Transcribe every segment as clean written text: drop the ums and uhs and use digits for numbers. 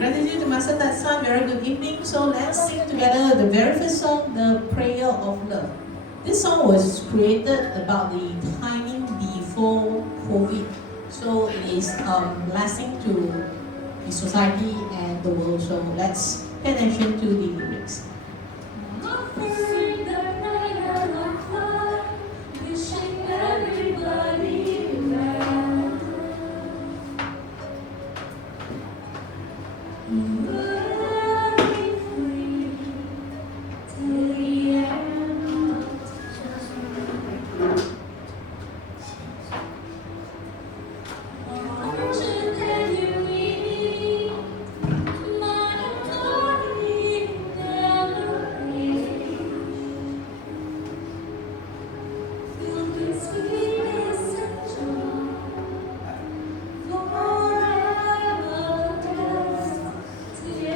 Gratitude to Master Tatsan. Very good evening. So let's sing together the very first song, The Prayer of Love. This song was created about the timing before COVID. So it is blessing to the society and the world. So let's pay attention to the lyrics.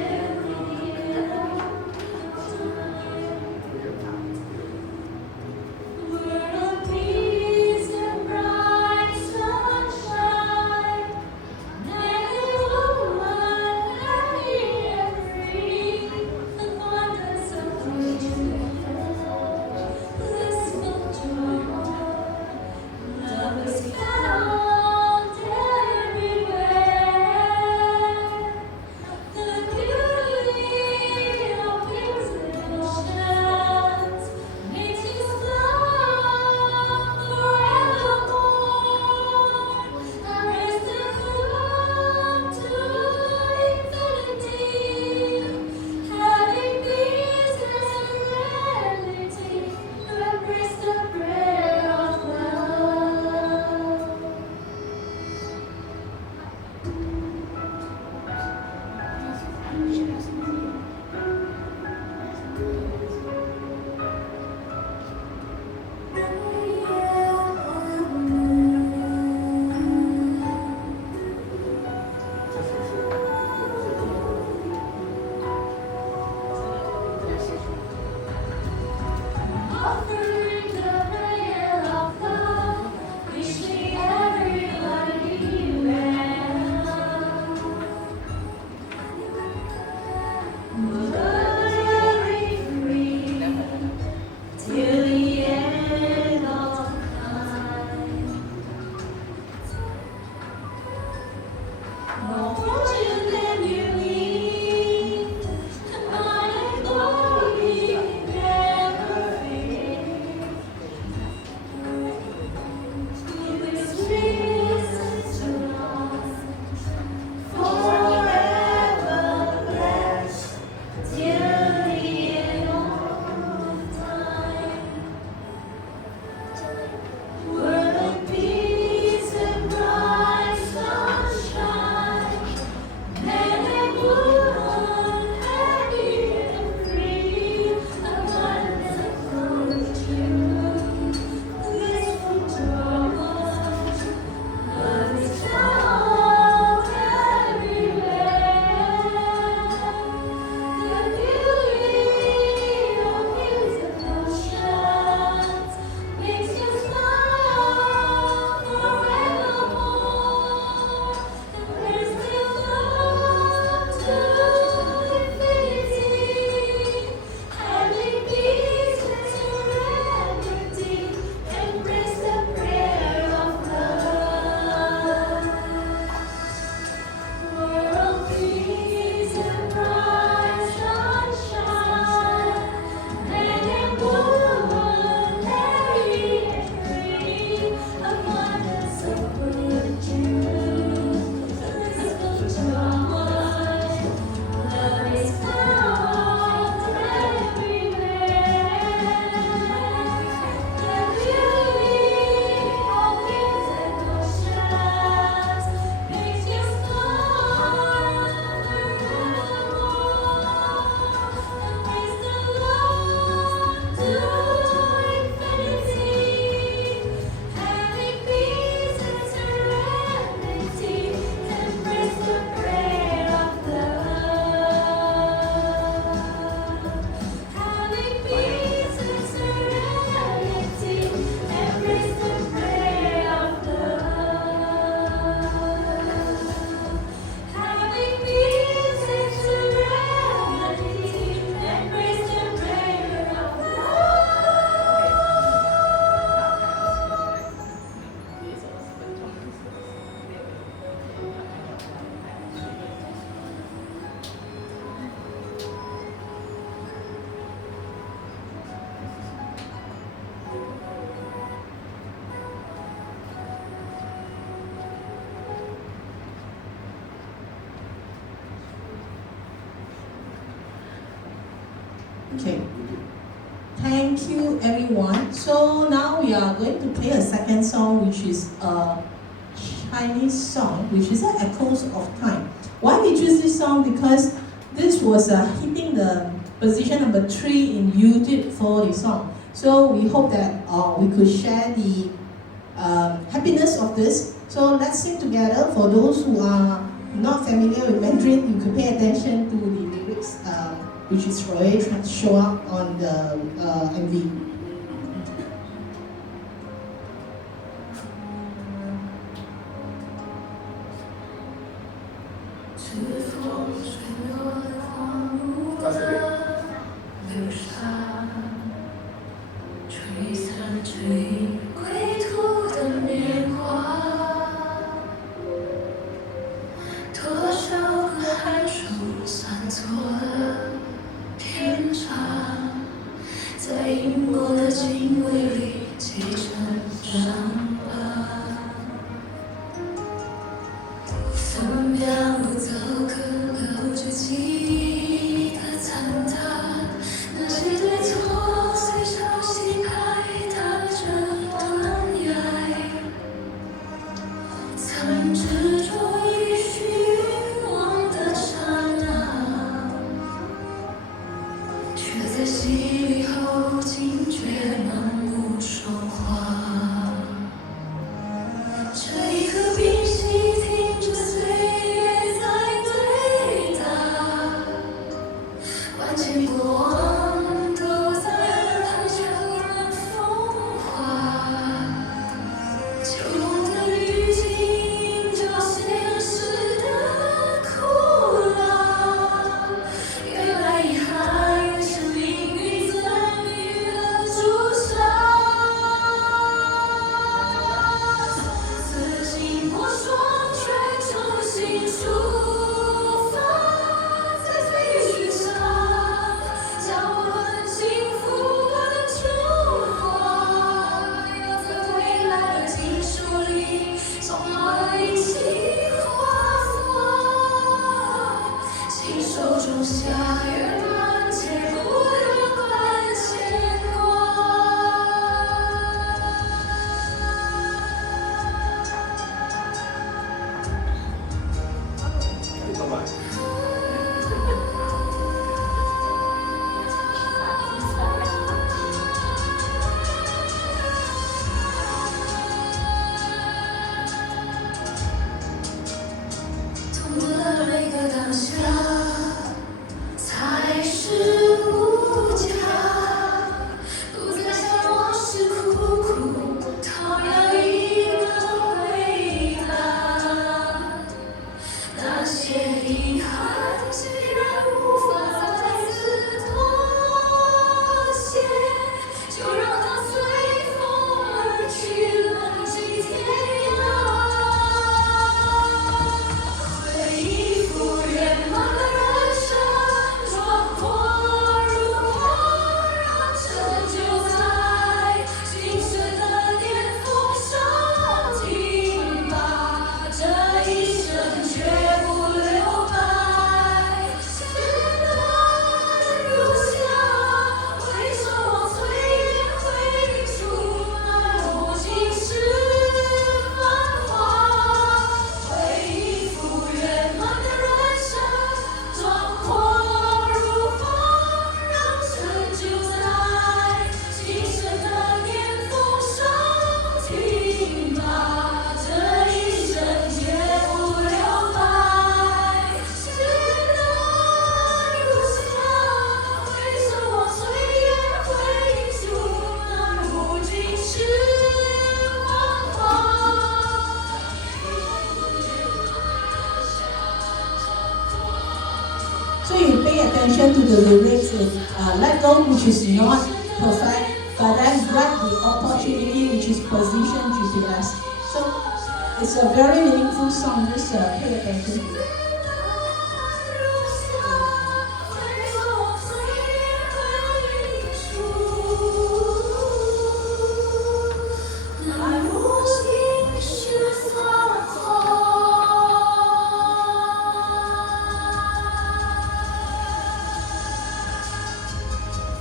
Okay. Thank you, everyone. So now we are going to play a second song, which is a Chinese song, which is an Echoes of Time. Why we choose this song? Because this was hitting the position number 3 in YouTube for the song. So we hope that we could share the happiness of this. So let's sing together. For those who are not familiar with Mandarin, you could pay attention to the lyrics, which is already show up on the MV. 所以 pay attention to the lyrics is let go, which is not perfect, but then grab the opportunity, which is position GPS. So it's a very meaningful song. Just pay attention to it.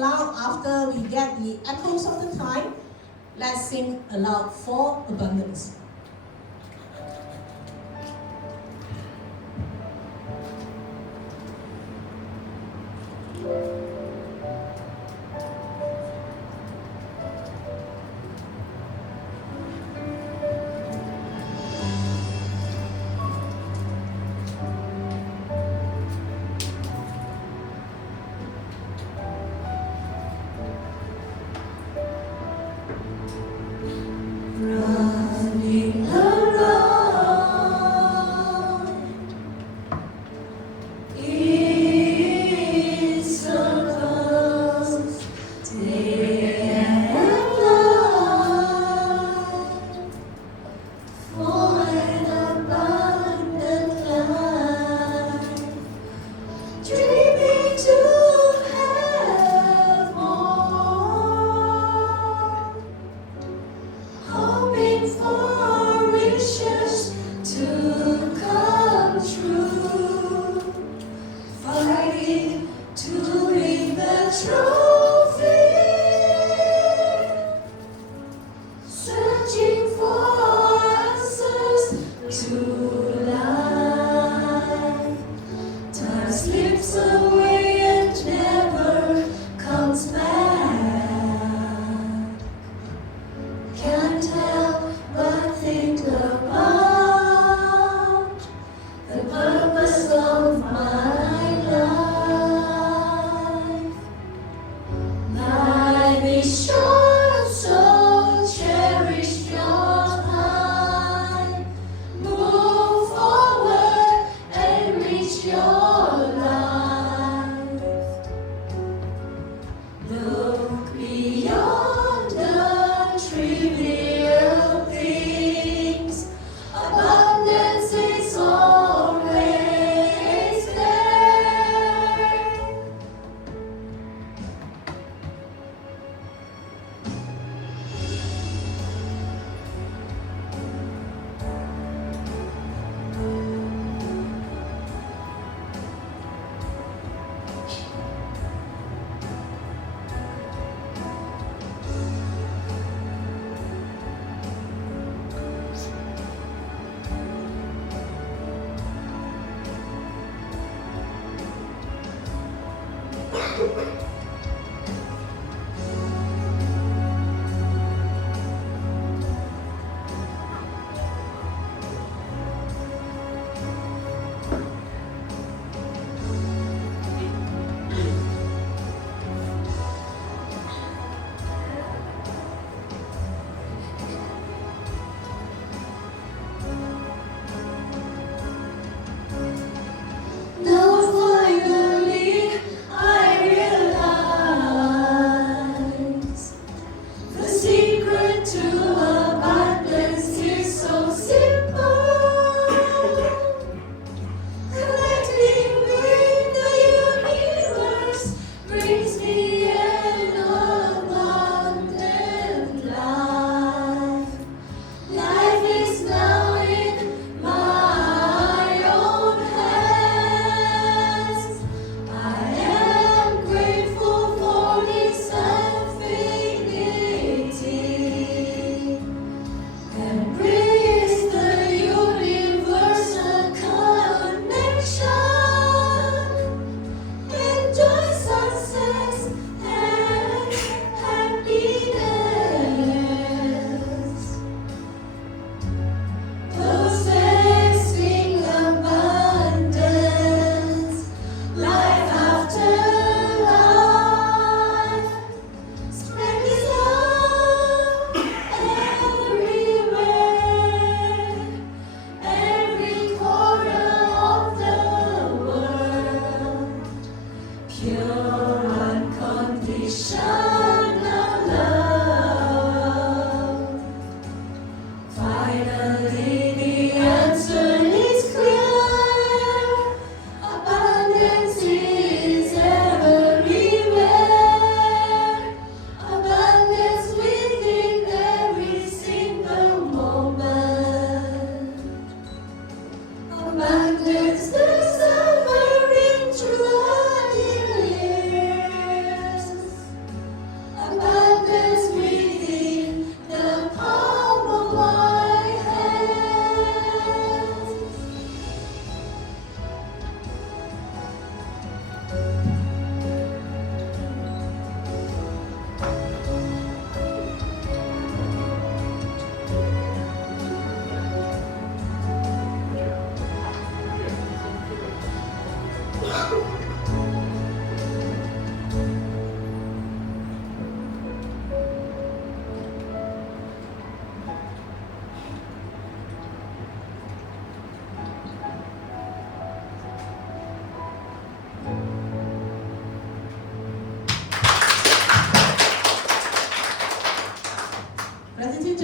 aloud after we get the echoes of the time. Let's sing aloud for abundance. Running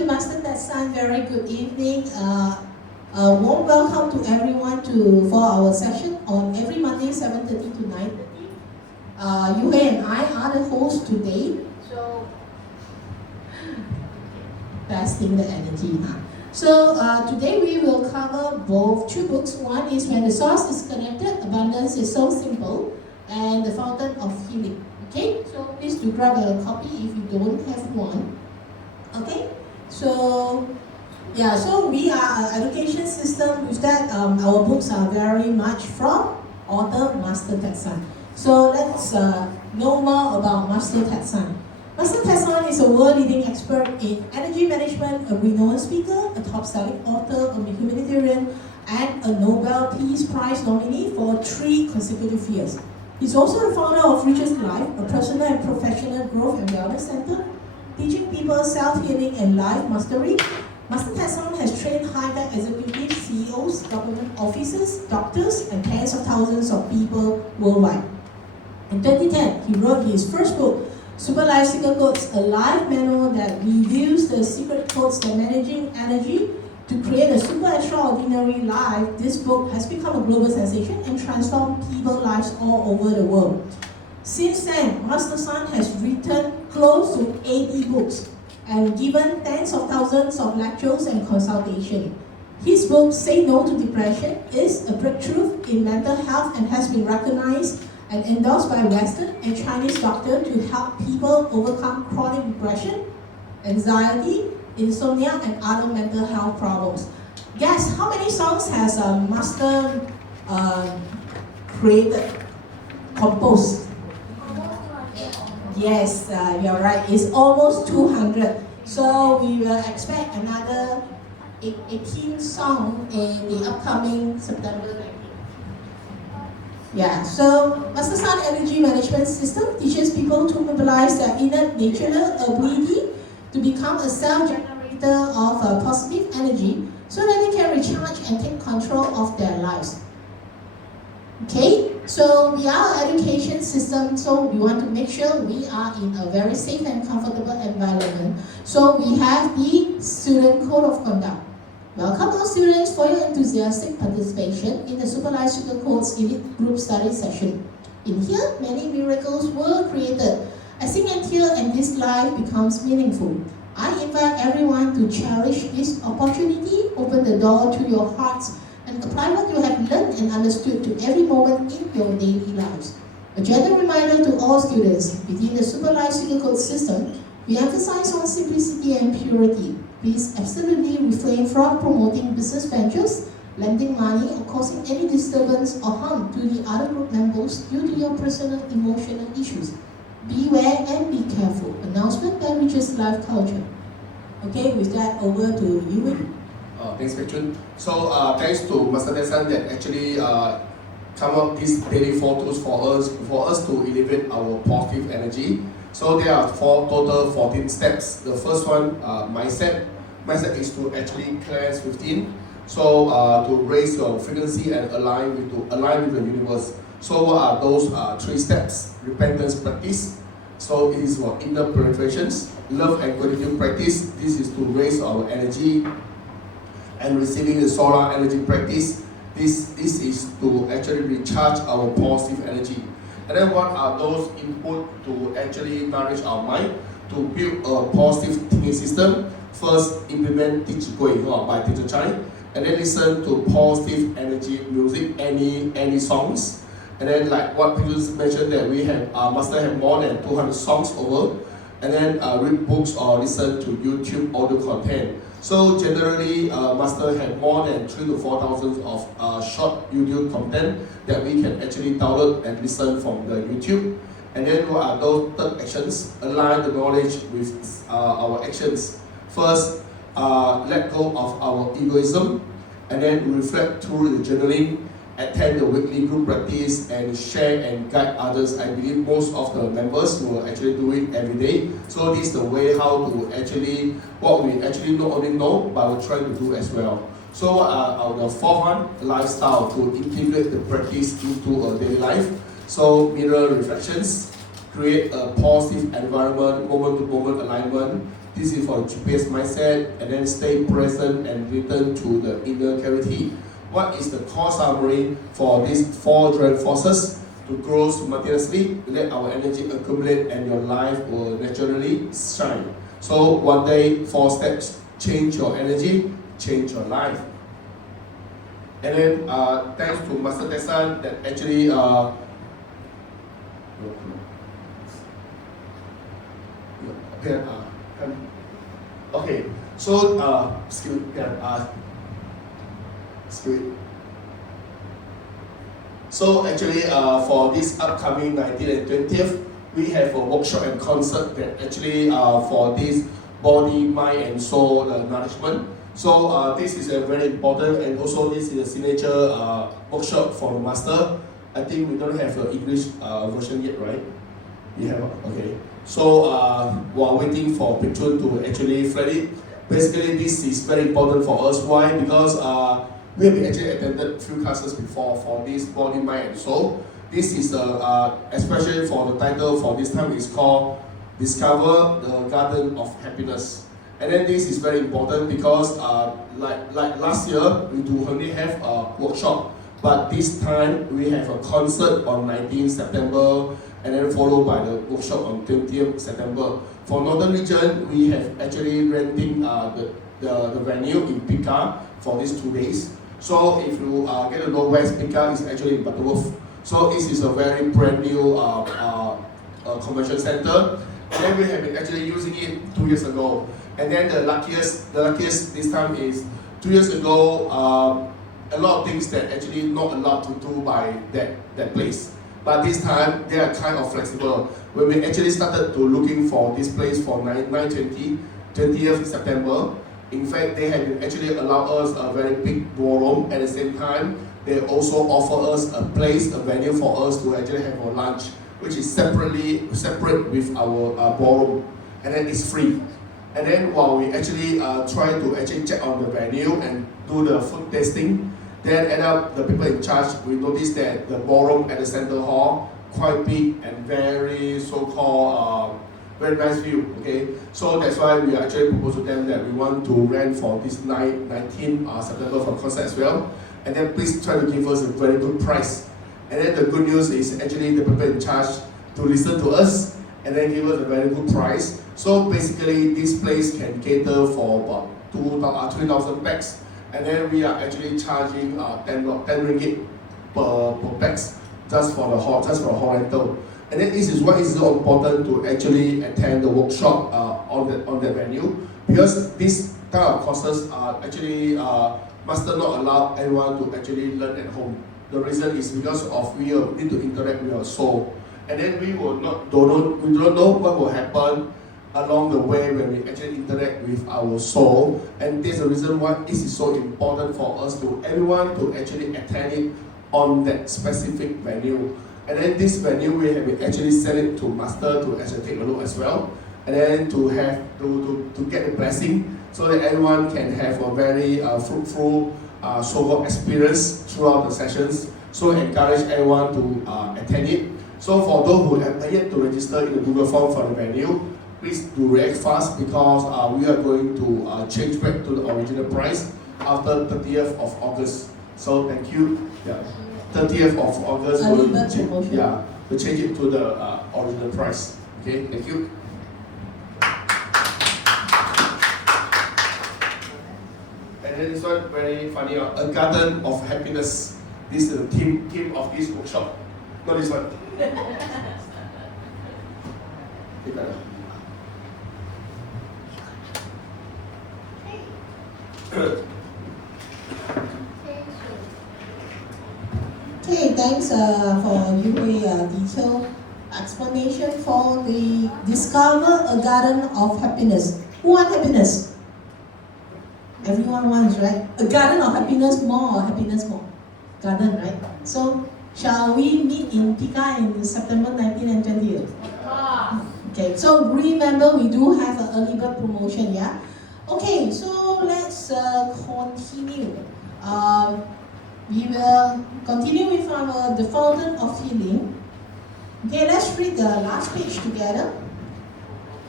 Master Tetsan. Very good evening. A warm welcome to everyone for our session on every Monday 7:30 to 9:30. Yu Hui and I are the hosts today. So, testing the energy. So today we will cover two books. One is When the Source is Connected, Abundance is So Simple, and The Fountain of Healing. Okay, so please do grab a copy if you don't have one. Okay, so yeah, so we are an education system with that. Our books are very much from author Master Tetsan. So let's know more about Master Tetsan. Master Tetsan is a world-leading expert in energy management, a renowned speaker, a top-selling author, a humanitarian, and a Nobel Peace Prize nominee for 3 consecutive years. He's also the founder of Richest Life, a personal and professional growth and wellness center, teaching people self-healing and life mastery. Master Tetsan has trained high-tech executives, CEOs, government officers, doctors, and tens of thousands of people worldwide. In 2010, he wrote his first book, Super Life Secret Codes, a life manual that reveals the secret codes that managing energy to create a super extraordinary life. This book has become a global sensation and transformed people's lives all over the world. Since then, Master Tetsan has written close to 80 books and given tens of thousands of lectures and consultations. His book, Say No to Depression, is a breakthrough in mental health and has been recognized and endorsed by Western and Chinese doctors to help people overcome chronic depression, anxiety, insomnia, and other mental health problems. Guess how many songs has Master composed? Yes, you're right. It's almost 200. So we will expect another 18 songs in the upcoming September 19th. Yeah, so Master Tetsan Energy Management System teaches people to mobilize their innate natural ability to become a self-generator of positive energy so that they can recharge and take control of their lives. Okay, so we are an education system, so we want to make sure we are in a very safe and comfortable environment. So we have the Student Code of Conduct. Welcome all students for your enthusiastic participation in the Super Life Secret Codes Elite Group Study session. In here, many miracles were created. I sing and hear and this life becomes meaningful. I invite everyone to cherish this opportunity, open the door to your hearts, and apply what you have learned and understood to every moment in your daily lives. A gentle reminder to all students, within the Super Life Secret Code system, we emphasize on simplicity and purity. Please absolutely refrain from promoting business ventures, lending money, or causing any disturbance or harm to the other group members due to your personal emotional issues. Beware and be careful. Announcement by Richest Life Culture. Okay, with that, over to you. Thanks, Choon. So thanks to Master Tetsan that actually come up these daily 4 tools for us to elevate our positive energy. So there are total 14 steps. The first one, mindset. Mindset is to actually cleanse within. So to raise your frequency and align with the universe. So what are those 3 steps? Repentance practice. So it is for inner penetrations. Love and gratitude practice. This is to raise our energy. And receiving the solar energy practice. This is to actually recharge our positive energy. And then what are those input to actually nourish our mind, to build a positive thinking system? First, implement Teach Gui by Teacher Chai, and then listen to positive energy music, any songs. And then like what people mentioned that we have, Master have more than 200 songs over, and then read books or listen to YouTube audio content. So generally, Master have more than 3,000 to 4,000 of short YouTube content that we can actually download and listen from the YouTube. And then what are those third actions? Align the knowledge with our actions. First, let go of our egoism, and then reflect through the journaling, attend the weekly group practice, and share and guide others. I believe most of the members will actually do it every day. So this is the way how to actually, what we actually not only know, but we're trying to do as well. So the fourth one, lifestyle, to integrate the practice into a daily life. So mirror reflections, create a positive environment, moment-to-moment alignment, This is for GPS mindset, and then stay present and return to the inner clarity. What is the core summary for these 4 driving forces? To grow simultaneously, let our energy accumulate and your life will naturally shine. So one day, 4 steps, change your energy, change your life. And then thanks to Master Tessan that actually okay, so excuse me. So actually for this upcoming 19th and 20th, we have a workshop and concert that actually for this body, mind and soul nourishment. So this is a very important, and also this is a signature workshop for the master. I think we don't have an English version yet, right? You have, okay. So while waiting for Choon to actually flag it, basically this is very important for us. Why? Because we have actually attended a few classes before for this body, mind and soul. This is especially for the title for this time is called Discover the Garden of Happiness. And then this is very important because like last year we do only have a workshop, but this time we have a concert on 19th September and then followed by the workshop on 20th September. For Northern region, we have actually renting the venue in Pika for these 2 days. So if you get to know where Pika is actually in Butterworth. So this is a very brand new convention center. And then we have been actually using it 2 years ago. And then the luckiest this time is 2 years ago, a lot of things that actually not allowed to do by that place. But this time they are kind of flexible. When we actually started to looking for this place for 20th September, in fact they have actually allowed us a very big ballroom. At the same time, they also offer us a place, a venue for us to actually have our lunch, which is separate with our ballroom, and then it's free. And then while we actually try to actually check on the venue and do the food tasting, then end up the people in charge, we noticed that the ballroom at the center hall quite big and very so-called very nice view. Okay, so that's why we actually proposed to them that we want to rent for this 19th September for concert as well. And then please try to give us a very good price. And then the good news is actually the people in charge to listen to us and then give us a very good price. So basically this place can cater for about 3,000 packs. And then we are actually charging 10 ringgit per pax just for the hall rental. And then this is why it's so important to actually attend the workshop on the venue, because this type of courses are actually master not allow everyone to actually learn at home. The reason is because of we need to interact with our soul, and then we don't know what will happen along the way when we actually interact with our soul. And this is the reason why this is so important for us to everyone to actually attend it on that specific venue. And then this venue we have actually send it to master to actually take a look as well, and then to have to get the blessing so that everyone can have a very fruitful so-called experience throughout the sessions. So encourage everyone to attend it. So for those who have yet to register in the Google form for the venue, please do react fast, because we are going to change back to the original price after 30th of August. So thank you. Yeah. 30th of August we'll change it to the original price. Okay, thank you. And then this one very funny, a garden of happiness. This is the theme of this workshop. Not this one. Okay, thanks for giving a detailed explanation for the Discover a Garden of Happiness. Who wants happiness? Everyone wants, right? A garden of happiness more or happiness more? Garden, right? So, shall we meet in Pika in September 19th and 20th? Okay, so remember we do have an early bird promotion, yeah? Okay, so let's continue. We will continue with the Fountain of Healing. Okay, let's read the last page together.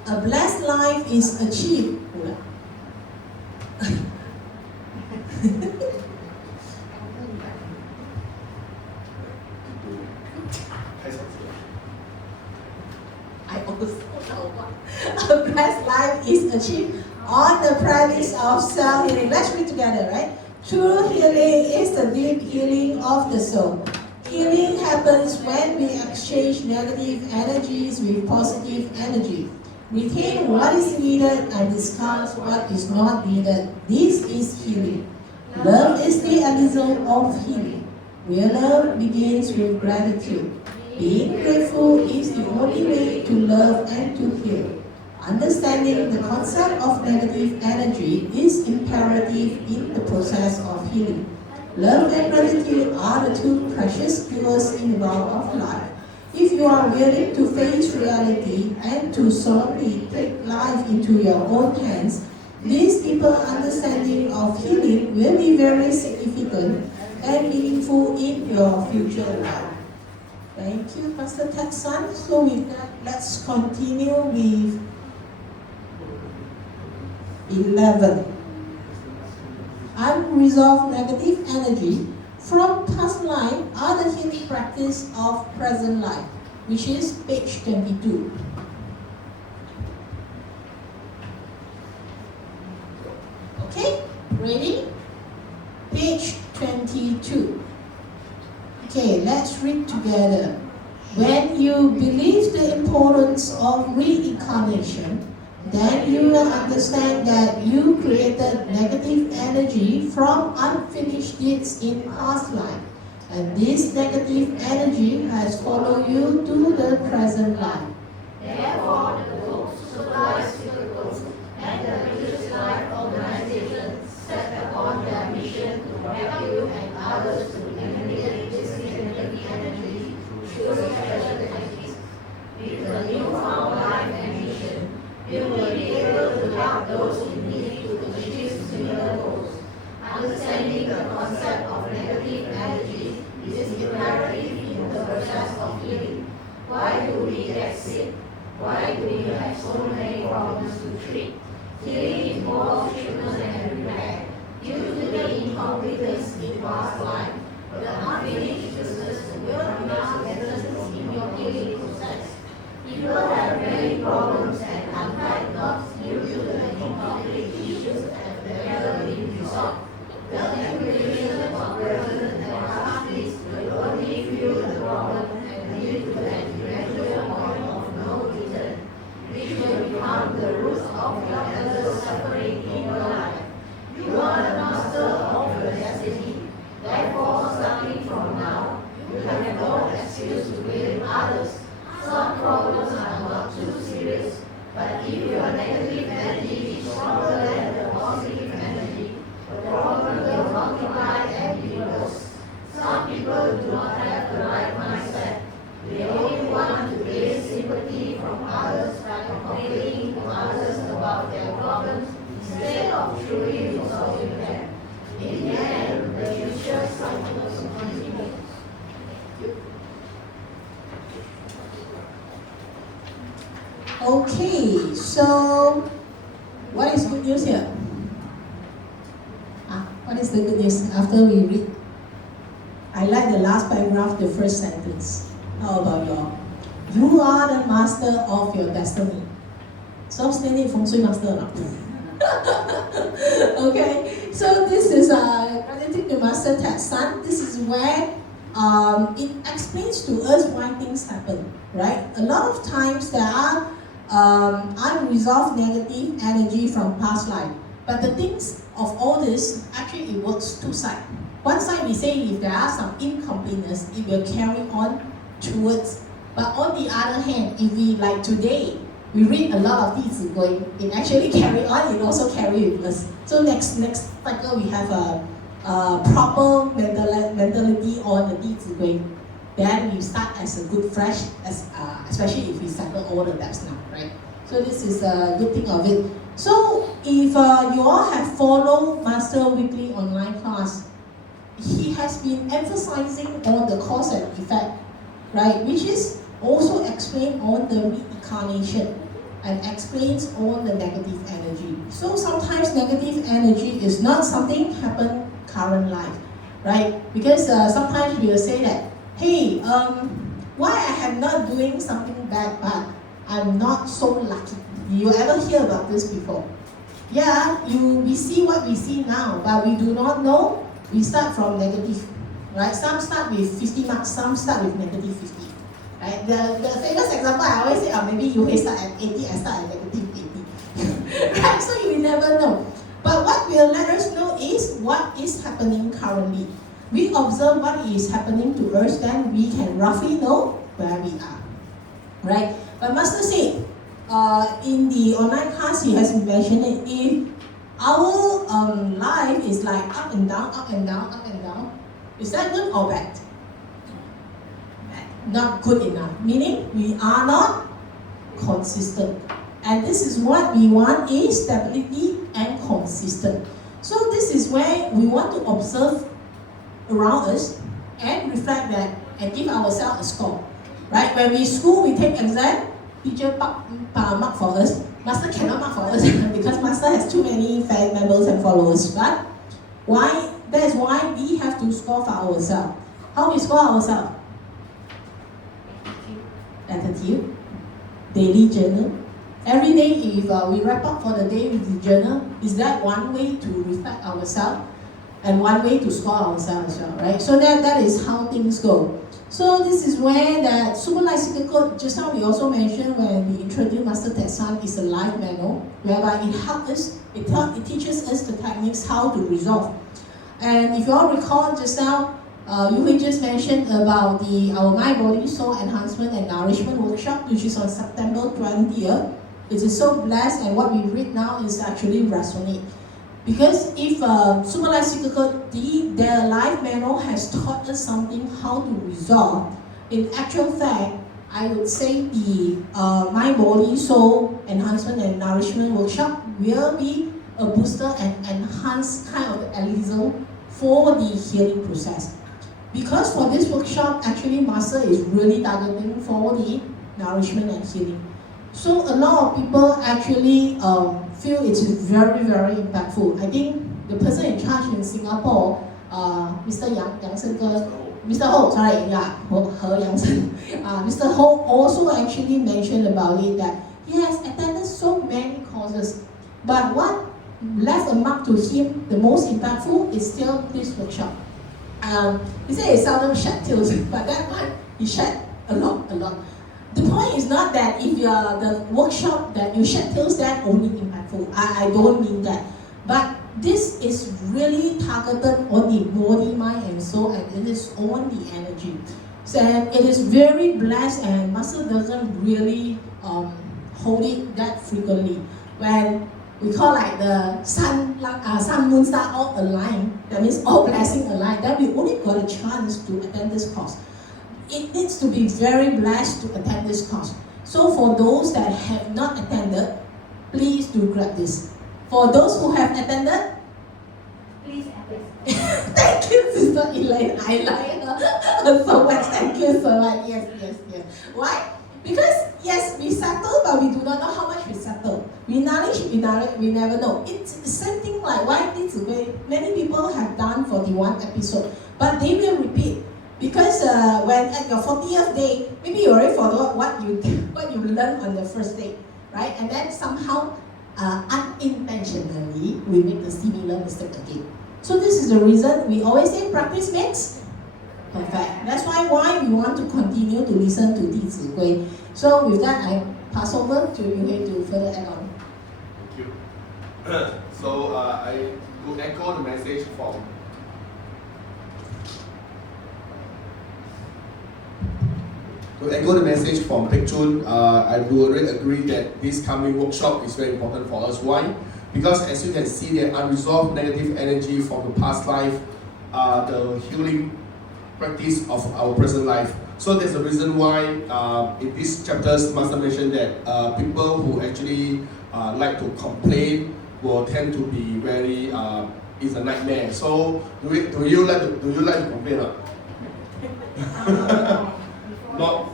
A blessed life is achieved. I also know what a blessed life is achieved on the premise of self-healing. Let's read together, right? True healing is the deep healing of the soul. Healing happens when we exchange negative energies with positive energy. Retain what is needed and discard what is not needed. This is healing. Love is the abyssal of healing. Real love begins with gratitude. Being grateful is the only way to love and to heal. Understanding the concept of negative energy is imperative in the process of healing. Love and gratitude are the two precious jewels in the bowl of life. If you are willing to face reality and to solemnly take life into your own hands, this deeper understanding of healing will be very significant and meaningful in your future life. Thank you, Pastor Ted-san. So with that, let's continue with 11. Unresolved negative energy from past life are the healing practice of present life, which is page 22. Okay, ready? Page 22. Okay, let's read together. When you believe the importance of reincarnation, then you will understand that you created negative energy from unfinished deeds in past life. And this negative energy has followed you to the present life. Therefore, the books, supplies, circles, and the religious life organizations set upon their mission to help you and others to eliminate this negative energy through special techniques. With the newfound life and mission, you will be able to help those in need to achieve similar goals. Understanding the concept of negative energy is imperative in the process of healing. Why do we get sick? Why do we have so many problems to treat? Healing involves treatment and repair. Due to the incompetence in past life, the unfinished business will not present in your healing process. People have many problems and untied knots due to the incomplete issues that never been resolved. The accumulation of present and past needs will only fuel the problem and lead to an eventual point of no return, which will become the root of your endless suffering in your life. You are the master of your destiny. Therefore, starting from now, you have no excuse to blame others. Some problems are not too serious, but if your negative energy is stronger than the positive energy, the problem will multiply and be worse. Some people do not have the right mindset. They only want to gain sympathy from others by complaining to others about their problems instead of truly resolving them. In the end, the vicious cycle continues. Okay, so what is good news here? What is the good news after we read? I like the last paragraph, the first sentence. How about y'all? You are the master of your destiny. So still need feng shui master or not? Okay, so this is gratitude to Master Ted-san. This is where it explains to us why things happen, right? A lot of times there are unresolved negative energy from past life. But the things of all this, actually it works two sides. One side we say if there are some incompleteness, it will carry on towards. But on the other hand, if we, like today, we read a lot of 弟子规, it actually carry on, it also carry with us. So next cycle we have a proper mentality on the 弟子规. Then we start as a good fresh, especially if we settle all the debts now, right? So this is a good thing of it. So if you all have followed Master Weekly online class, he has been emphasizing on the cause and effect, right? Which is also explained on the reincarnation. and explains all the negative energy. So sometimes negative energy is not something happen current life, right? Because sometimes we will say that, hey, why I am not doing something bad, but I'm not so lucky. You ever hear about this before? Yeah, we see what we see now, but we do not know. We start from negative, right? Some start with 50 marks, some start with negative 50. Right? The famous example I always say, maybe you will start at 80, I start at negative 80. Right? So you will never know. But what will let us know is what is happening currently. We observe what is happening to us, then we can roughly know where we are. Right? But Master said, in the online class, he has mentioned it, if our life is like up and down, up and down, up and down, is that good or bad? Not good enough, meaning we are not consistent. And this is what we want, is stability and consistent. So this is where we want to observe around us and reflect that and give ourselves a score. Right? When we school, we take exam, teacher mark for us. Master cannot mark for us because Master has too many fan members and followers. But why? That's why we have to score for ourselves. How we score ourselves? Attitude, daily journal. Every day, if we wrap up for the day with the journal, is that one way to reflect ourselves and one way to score ourselves as well, right? So that is how things go. So this is where that Super Life Secret Code, just now we also mentioned when we introduced Master Tetsan, is a life manual, whereby it helps us, it teaches us the techniques how to resolve. And if you all recall just now, you just mentioned about our Mind, Body, Soul Enhancement and Nourishment Workshop, which is on September 20th. It is so blessed, and what we read now is actually resonate. Because if Super Life Secret Code, their life manual has taught us something how to resolve, in actual fact, I would say the Mind, Body, Soul Enhancement and Nourishment Workshop will be a booster and enhanced kind of algorithm for the healing process. Because for this workshop, actually Master is really targeting for the nourishment and healing. So a lot of people actually feel it's very, very impactful. I think the person in charge in Singapore, Mr. Mr. Ho, sorry, yeah, He Yang Sen. Mr. Ho also actually mentioned about it that he has attended so many courses, but what left a mark to him, the most impactful, is still this workshop. He said he seldom shed tears, but that one he shed a lot. The point is not that if you are the workshop that you shed tears, that only impactful. I don't mean that. But this is really targeted on the body, mind, and soul, and it is on the energy. So it is very blessed, and Master doesn't really hold it that frequently. When we call like the sun, moon, star all aligned, that means all blessing aligned, then we only got a chance to attend this course. It needs to be very blessed to attend this course. So for those that have not attended, please do grab this. For those who have attended, Please attend. thank you, Sister Elaine. I like her so much. Thank you so much. Yes. Why? Because yes, we settle, but we do not know how much we settle. We knowledge, we never know. It's the same thing like why this way. Many people have done 41 episodes, but they will repeat. Because when at your 40th day, maybe you already forgot what you learned on the first day, right? And then somehow, unintentionally, we make the similar mistake again. So this is the reason we always say practice makes perfect. That's why we want to continue to listen to Di Zi Gui. So with that, I pass over to Yu to further add on. Thank you. So I would echo the message from Phaik Choon. I would really agree that this coming workshop is very important for us. Why? Because as you can see, the unresolved negative energy from the past life, the healing practice of our present life. So there's a reason why in these chapters, Master mentioned that people who actually like to complain will tend to be very it's a nightmare. So do you like to complain? Not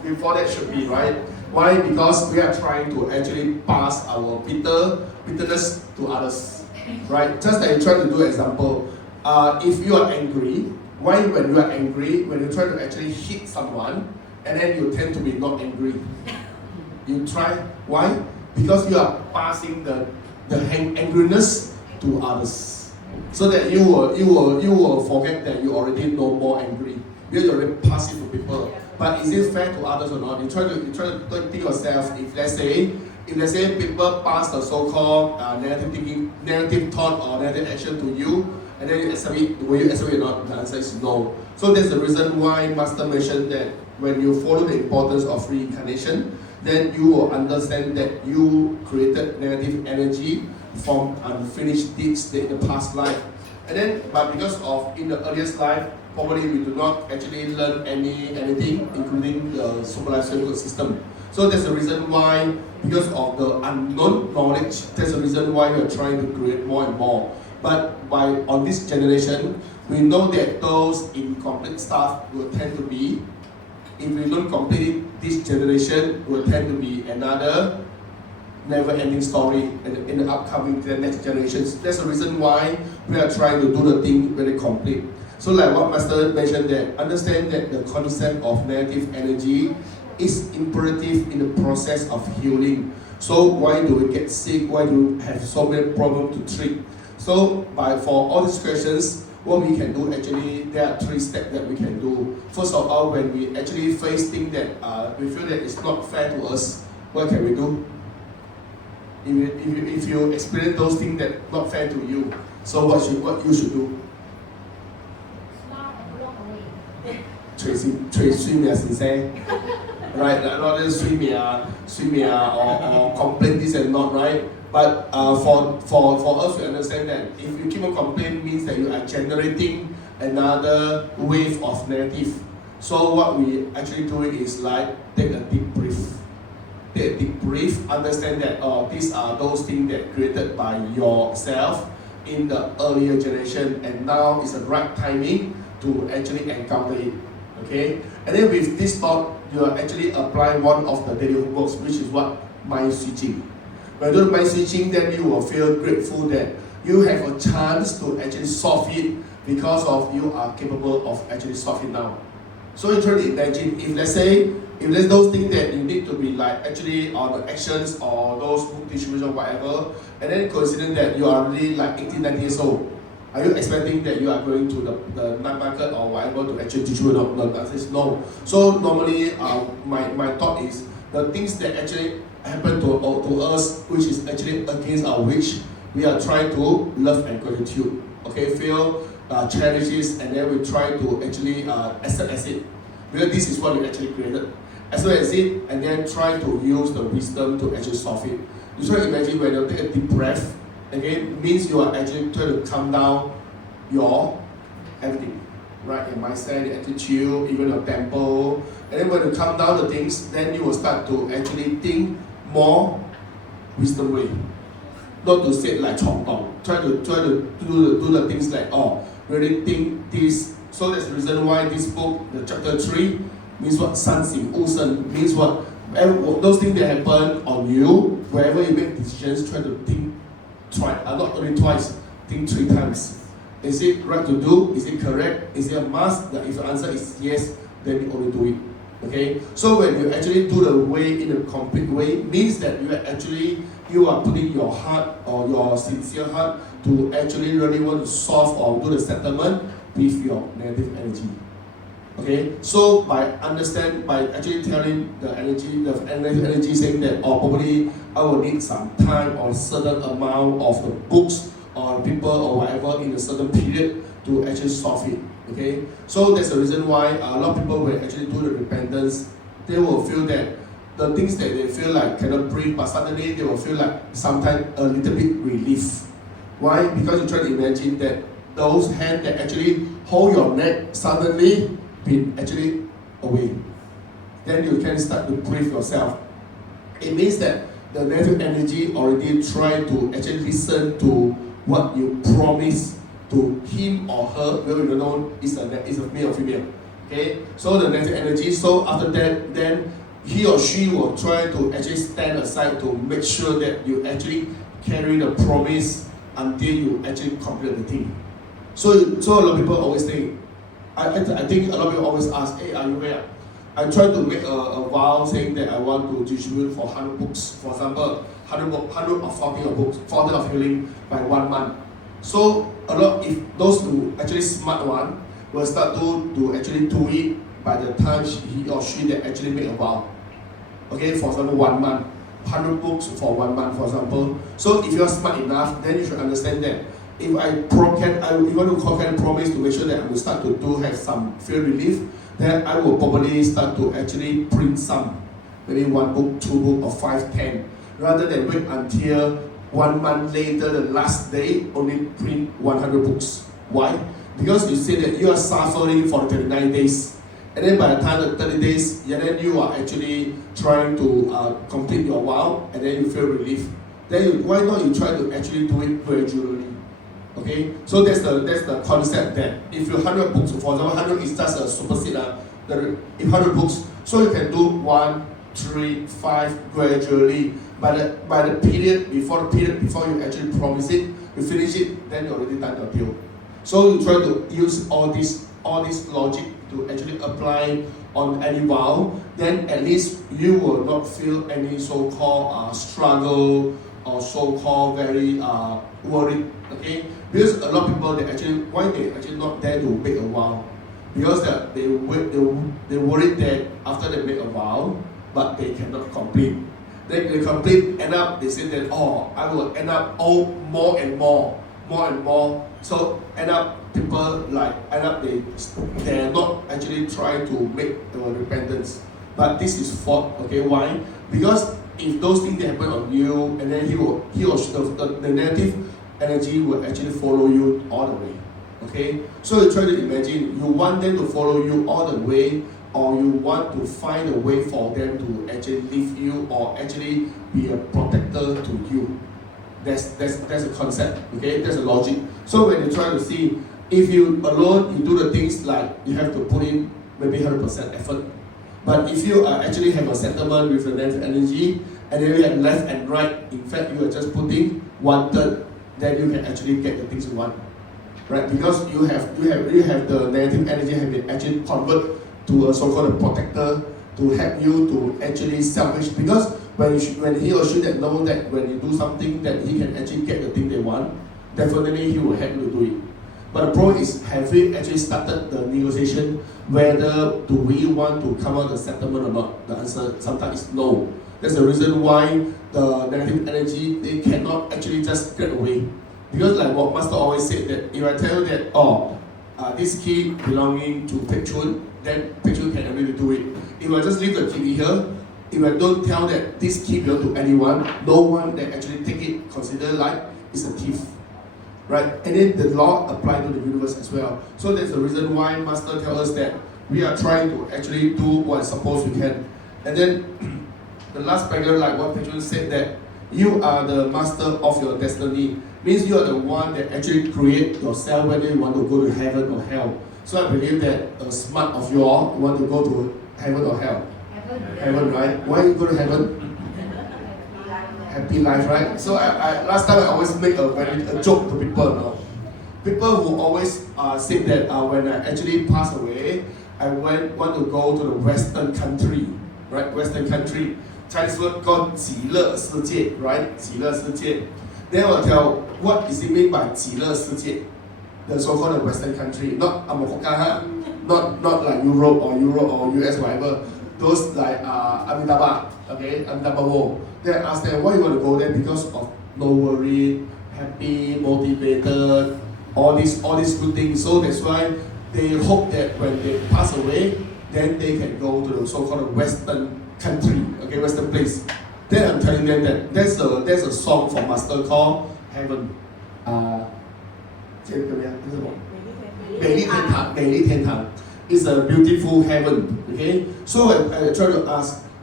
before that should be, right? Why? Because we are trying to actually pass our bitterness to others, right? Just like you try to do example, if you are angry, why when you are angry, when you try to actually hit someone, and then you tend to be not angry, you try, why? Because you are passing the angriness to others, so that you will forget that you already no more angry. Because you already pass it to people. But is it fair to others or not? You try to think yourself. If let's say people pass the so-called negative thought or negative action to you, and then you accept it, will you accept it or not? The answer is no. So that's the reason why Master mentioned that when you follow the importance of reincarnation, then you will understand that you created negative energy from unfinished deeds in the past life. And then, but because of in the earliest life, probably we do not actually learn anything, including the supervisory system. So that's the reason why, because of the unknown knowledge, that's the reason why we are trying to create more and more. But on this generation, we know that those incomplete stuff will tend to be, if we don't complete this generation, will tend to be another never-ending story in the upcoming the next generations. That's the reason why we are trying to do the thing very complete. So like what Master mentioned there, understand that the concept of negative energy is imperative in the process of healing. So why do we get sick? Why do we have so many problems to treat? So for all these questions, what we can do actually, there are 3 steps that we can do. First of all, when we actually face things that we feel that it's not fair to us, what can we do? If you experience those things that not fair to you, so what you should do? Smile and walk away. 隨便先生 right? Not just 隨便 or complain this and not, right? But for us to understand that if you keep on complaining means that you are generating another wave of negative. So what we actually do is like take a deep breath. Take a deep breath, understand that these are those things that created by yourself in the earlier generation, and now is the right timing to actually encounter it. Okay? And then with this thought, you are actually applying one of the daily homeworks, which is what? Mind switching. When you do mind switching, then you will feel grateful that you have a chance to actually solve it because of you are capable of actually solving now. So you try to imagine if let's those things that you need to be like actually on the actions or those book distribution or whatever, and then consider that you are already like 18, 19 years old. Are you expecting that you are going to the night market or whatever to actually distribute? No, the answer is no. So normally my thought is the things that actually happen to us, which is actually against our wish, we are trying to love and gratitude. Okay, feel challenges, and then we try to actually accept as it. Because this is what we actually created. Accept as it, and then try to use the wisdom to actually solve it. You try to imagine when you take a deep breath, again, means you are actually trying to calm down your everything. Right, your mindset, your attitude, even your tempo. And then when you calm down the things, then you will start to actually think more wisdom way. Not to say like chong dong. Try to do the things like really think this. So that's the reason why this book, the chapter 3, means what? San Xing Wu Shen means what? Those things that happen on you, wherever you make decisions, try to think not only twice, think 3 times. Is it right to do? Is it correct? Is it a must? If the answer is yes, then you only do it. Okay? So when you actually do the way in a complete way, means that you are putting your heart or your sincere heart to actually really want to solve or do the settlement with your negative energy. Okay? So by actually telling the negative energy saying that probably I will need some time or certain amount of the books or people or whatever in a certain period to actually solve it. Okay, so that's the reason why a lot of people will actually do the repentance. They will feel that the things that they feel like cannot breathe, but suddenly they will feel like sometimes a little bit relief. Why? Because you try to imagine that those hands that actually hold your neck suddenly been actually away. Then you can start to breathe yourself. It means that the negative energy already tried to actually listen to what you promise to him or her, well, you don't know is a male or female. Okay, so the negative energy. So after that, then he or she will try to actually stand aside to make sure that you actually carry the promise until you actually complete the thing. So a lot of people always think, I think a lot of people always ask, hey, are you where? I try to make a vow saying that I want to distribute for 100 books, for example, 100 of fountain of books, fountain of healing by 1 month. So a lot, if those who actually smart one will start to actually do it by the time he or she that actually make a vow. Okay, for example, 1 month, 100 books for 1 month, for example. So if you are smart enough, then you should understand that if I want to can promise to make sure that I will start to have some fear relief, then I will probably start to actually print some, maybe 1 book, 2 book, or 5, 10, rather than wait until 1 month later, the last day, only print 100 books. Why? Because you say that you are suffering for 39 days. And then by the time the 30 days, and then you are actually trying to complete your vow, and then you feel relief. Then why not you try to actually do it gradually? Okay, so that's the concept that if you 100 books, for example, 100 is just a supersede. If 100 books, so you can do 1, 3, 5 gradually. By the period before you actually promise it, you finish it, then you already done your deal. So you try to use all this logic to actually apply on any vow, then at least you will not feel any so-called struggle or so-called very worried. Okay, because a lot of people why they actually not dare to make a vow, because they worried that after they make a vow, but they cannot complete. Then they complete, end up they say that I will end up more and more. So end up they are not actually trying to make repentance, but this is fault. Okay, why? Because if those things that happen on you, and then he or she, the negative energy will actually follow you all the way. Okay, so you try to imagine you want them to follow you all the way, or you want to find a way for them to actually leave you or actually be a protector to you. That's a concept. Okay, that's a logic. So when you try to see, if you alone you do the things like you have to put in maybe 100% effort. But if you actually have a settlement with the negative energy, and then you have left and right, in fact you are just putting 1/3, then you can actually get the things you want, right? Because you have the negative energy have been actually convert to a so-called protector to help you to actually selfish. Because when he or she that know that when you do something that he can actually get the thing they want, definitely he will help you to do it. But the problem is, have we actually started the negotiation whether do we want to come out the settlement or not? The answer sometimes is no. That's the reason why the negative energy, they cannot actually just get away. Because like what Master always said, that if I tell you that this key belonging to Phaik Choon, then Phaik Choon can able to do it. If I just leave the key here, if I don't tell that this key belongs to anyone, no one that actually take it consider like is a thief. Right? And then the law apply to the universe as well. So that's the reason why Master tells us that we are trying to actually do what suppose we can. And then the last paragraph, like what Phaik Choon said, that you are the master of your destiny. Means you are the one that actually create yourself whether you want to go to heaven or hell. So I believe that a smart of you all want to go to heaven or hell. Heaven, right? Why you go to heaven? Happy life, right? So I last time I always make a joke to people. No? People who always say that when I actually pass away, I want to go to the Western country, right? Western country, Chinese word called 极乐世界, right? 极乐世界. Then I'll tell what is it mean by 极乐世界? The so-called Western country, not America, not like Europe or US, whatever. Those like Amitabha, okay, Amitabha World. Then I ask them, why you want to go there? Because of no worry, happy, motivated, all these good things. So that's why they hope that when they pass away, then they can go to the so-called Western country, okay, Western place. Then I'm telling them that there's a song from Master called Heaven. 美丽天堂 It's a beautiful heaven. Okay, so I try to ask,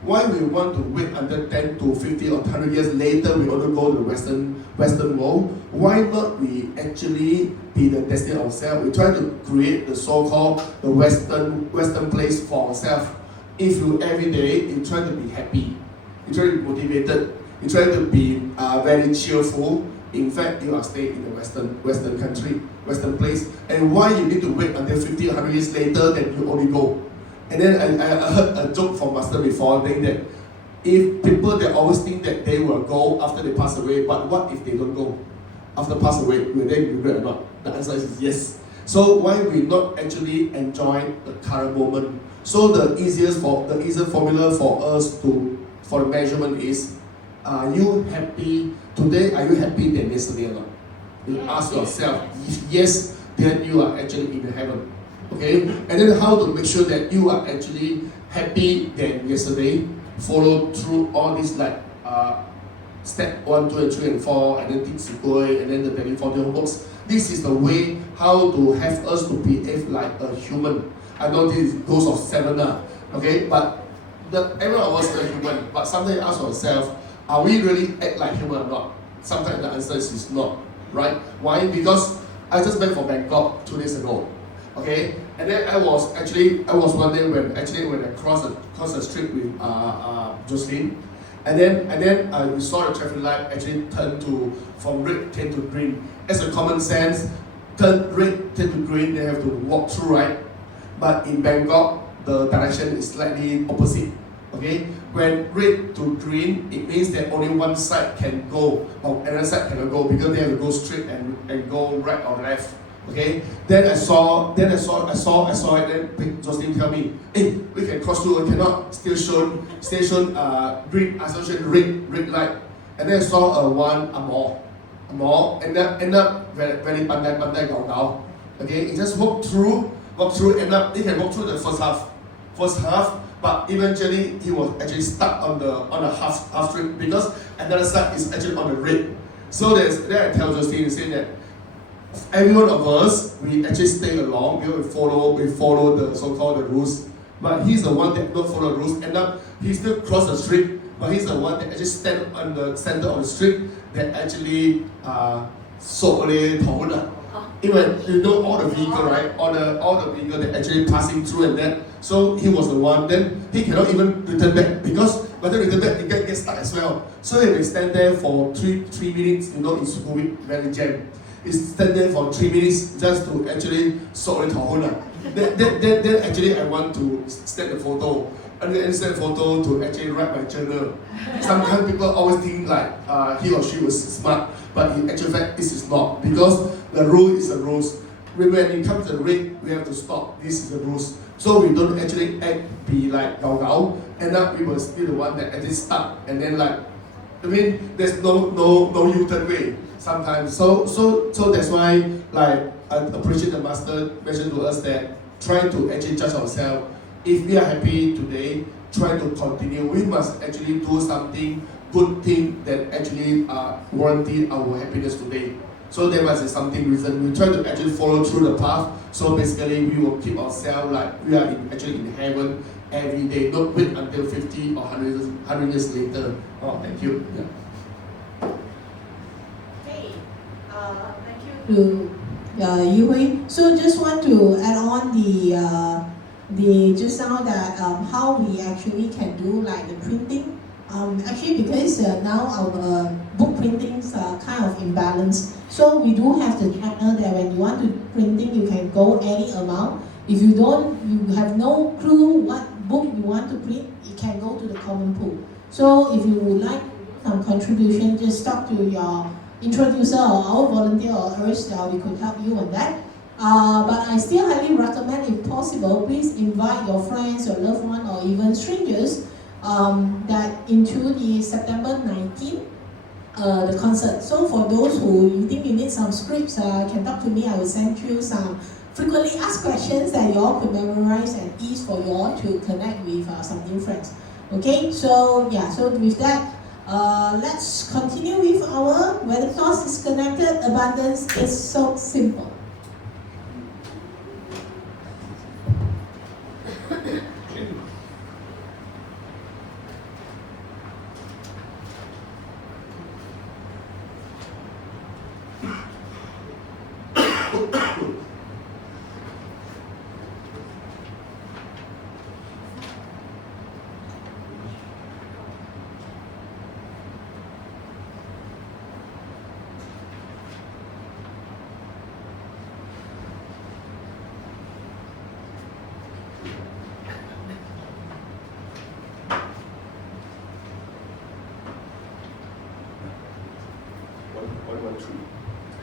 Why we want to wait until 10 to 50 or 100 years later we want to go to the Western world? Why not we actually be the destiny ourselves? We try to create the so-called the Western place for ourselves. If you every day you try to be happy, you try to be motivated, you try to be very cheerful. In fact, you are staying in the Western country, Western place. And why you need to wait until 50, 100 years later that you only go? And then I heard a joke from Master before saying that if people they always think that they will go after they pass away, but what if they don't go after pass away? Will they regret or not? The answer is yes. So why we not actually enjoy the current moment? So the easier formula for us for the measurement is: are you happy today? Are you happy than yesterday or not? You ask yourself. If yes, then you are actually in heaven. Okay? And then how to make sure that you are actually happy than yesterday? Follow through all these step 1, 2, and 3, and 4, and then teach and then the daily 40 homeworks. This is the way how to have us to behave like a human. I know this goes of seminar, okay? But every of us are human. But sometimes you ask yourself, are we really act like human or not? Sometimes the answer is not, right? Why? Because I just went for Bangkok 2 days ago, okay? And then I was one day when I crossed the street with Jocelyn, and then we saw the traffic light actually turn from red turn to green. As a common sense, turn red turn to green, they have to walk through, right? But in Bangkok, the direction is slightly opposite. Okay, when red to green, it means that only one side can go, or another side cannot go because they have to go straight and go right or left. Okay, then I saw it. Then Jocelyn tell me, hey, we can cross through. We cannot station green, association red light. And then I saw one a mall, end up very pandai gao. Okay, it just walk through, end up he can walk through the first half, but eventually he was actually stuck on the half street because another side is actually on the red. So then I tell Jocelyn, saying that every one of us, we actually stay along, we follow the so-called the rules. But he's the one that don't follow the rules, end up he still cross the street, but he's the one that actually stand on the center of the street that actually even you know all the vehicle, right? All the vehicle that actually passing through and that. So he was the one. Then he cannot even return back because by the time return back, he get stuck as well. So he will stand there for three minutes. You know, in Sukhumvit very jam. He stand there for 3 minutes just to actually sort it out. Then actually I want to snap the photo. And then snap the photo to actually write my journal. Sometimes people always think like he or she was smart, but in actual fact this is not, because the rule is the rules. When it comes to the red, we have to stop. This is the rules. So we don't actually be like gao. End up we will be the one that actually stuck, and then there's no U-turn way sometimes. So that's why I appreciate the master mentioned to us that try to actually judge ourselves. If we are happy today, try to continue. We must actually do something good thing that actually warranty our happiness today. So there must be something reason. We try to actually follow through the path. So basically we will keep ourselves like we are actually in heaven every day. Not wait until 50 or 100 years later. Oh, thank you. Yeah. Okay. Thank you. To Yu Hui. So just want to add on the just now that how we actually can do like the printing. Actually, because now our book printings are kind of imbalanced, so we do have the channel that when you want to printing, you can go any amount. If you have no clue what book you want to print, you can go to the common pool. So if you would like some contribution, just talk to your introducer or our volunteer or us, we could help you on that. But I still highly recommend, if possible, please invite your friends, your loved one, or even strangers that into the September 19th, the concert. So for those who you think you need some scripts, can talk to me. I will send you some frequently asked questions that you all could memorize and ease for you all to connect with some new friends. Okay, so yeah, so with that, let's continue with our where the source is connected, abundance is so simple.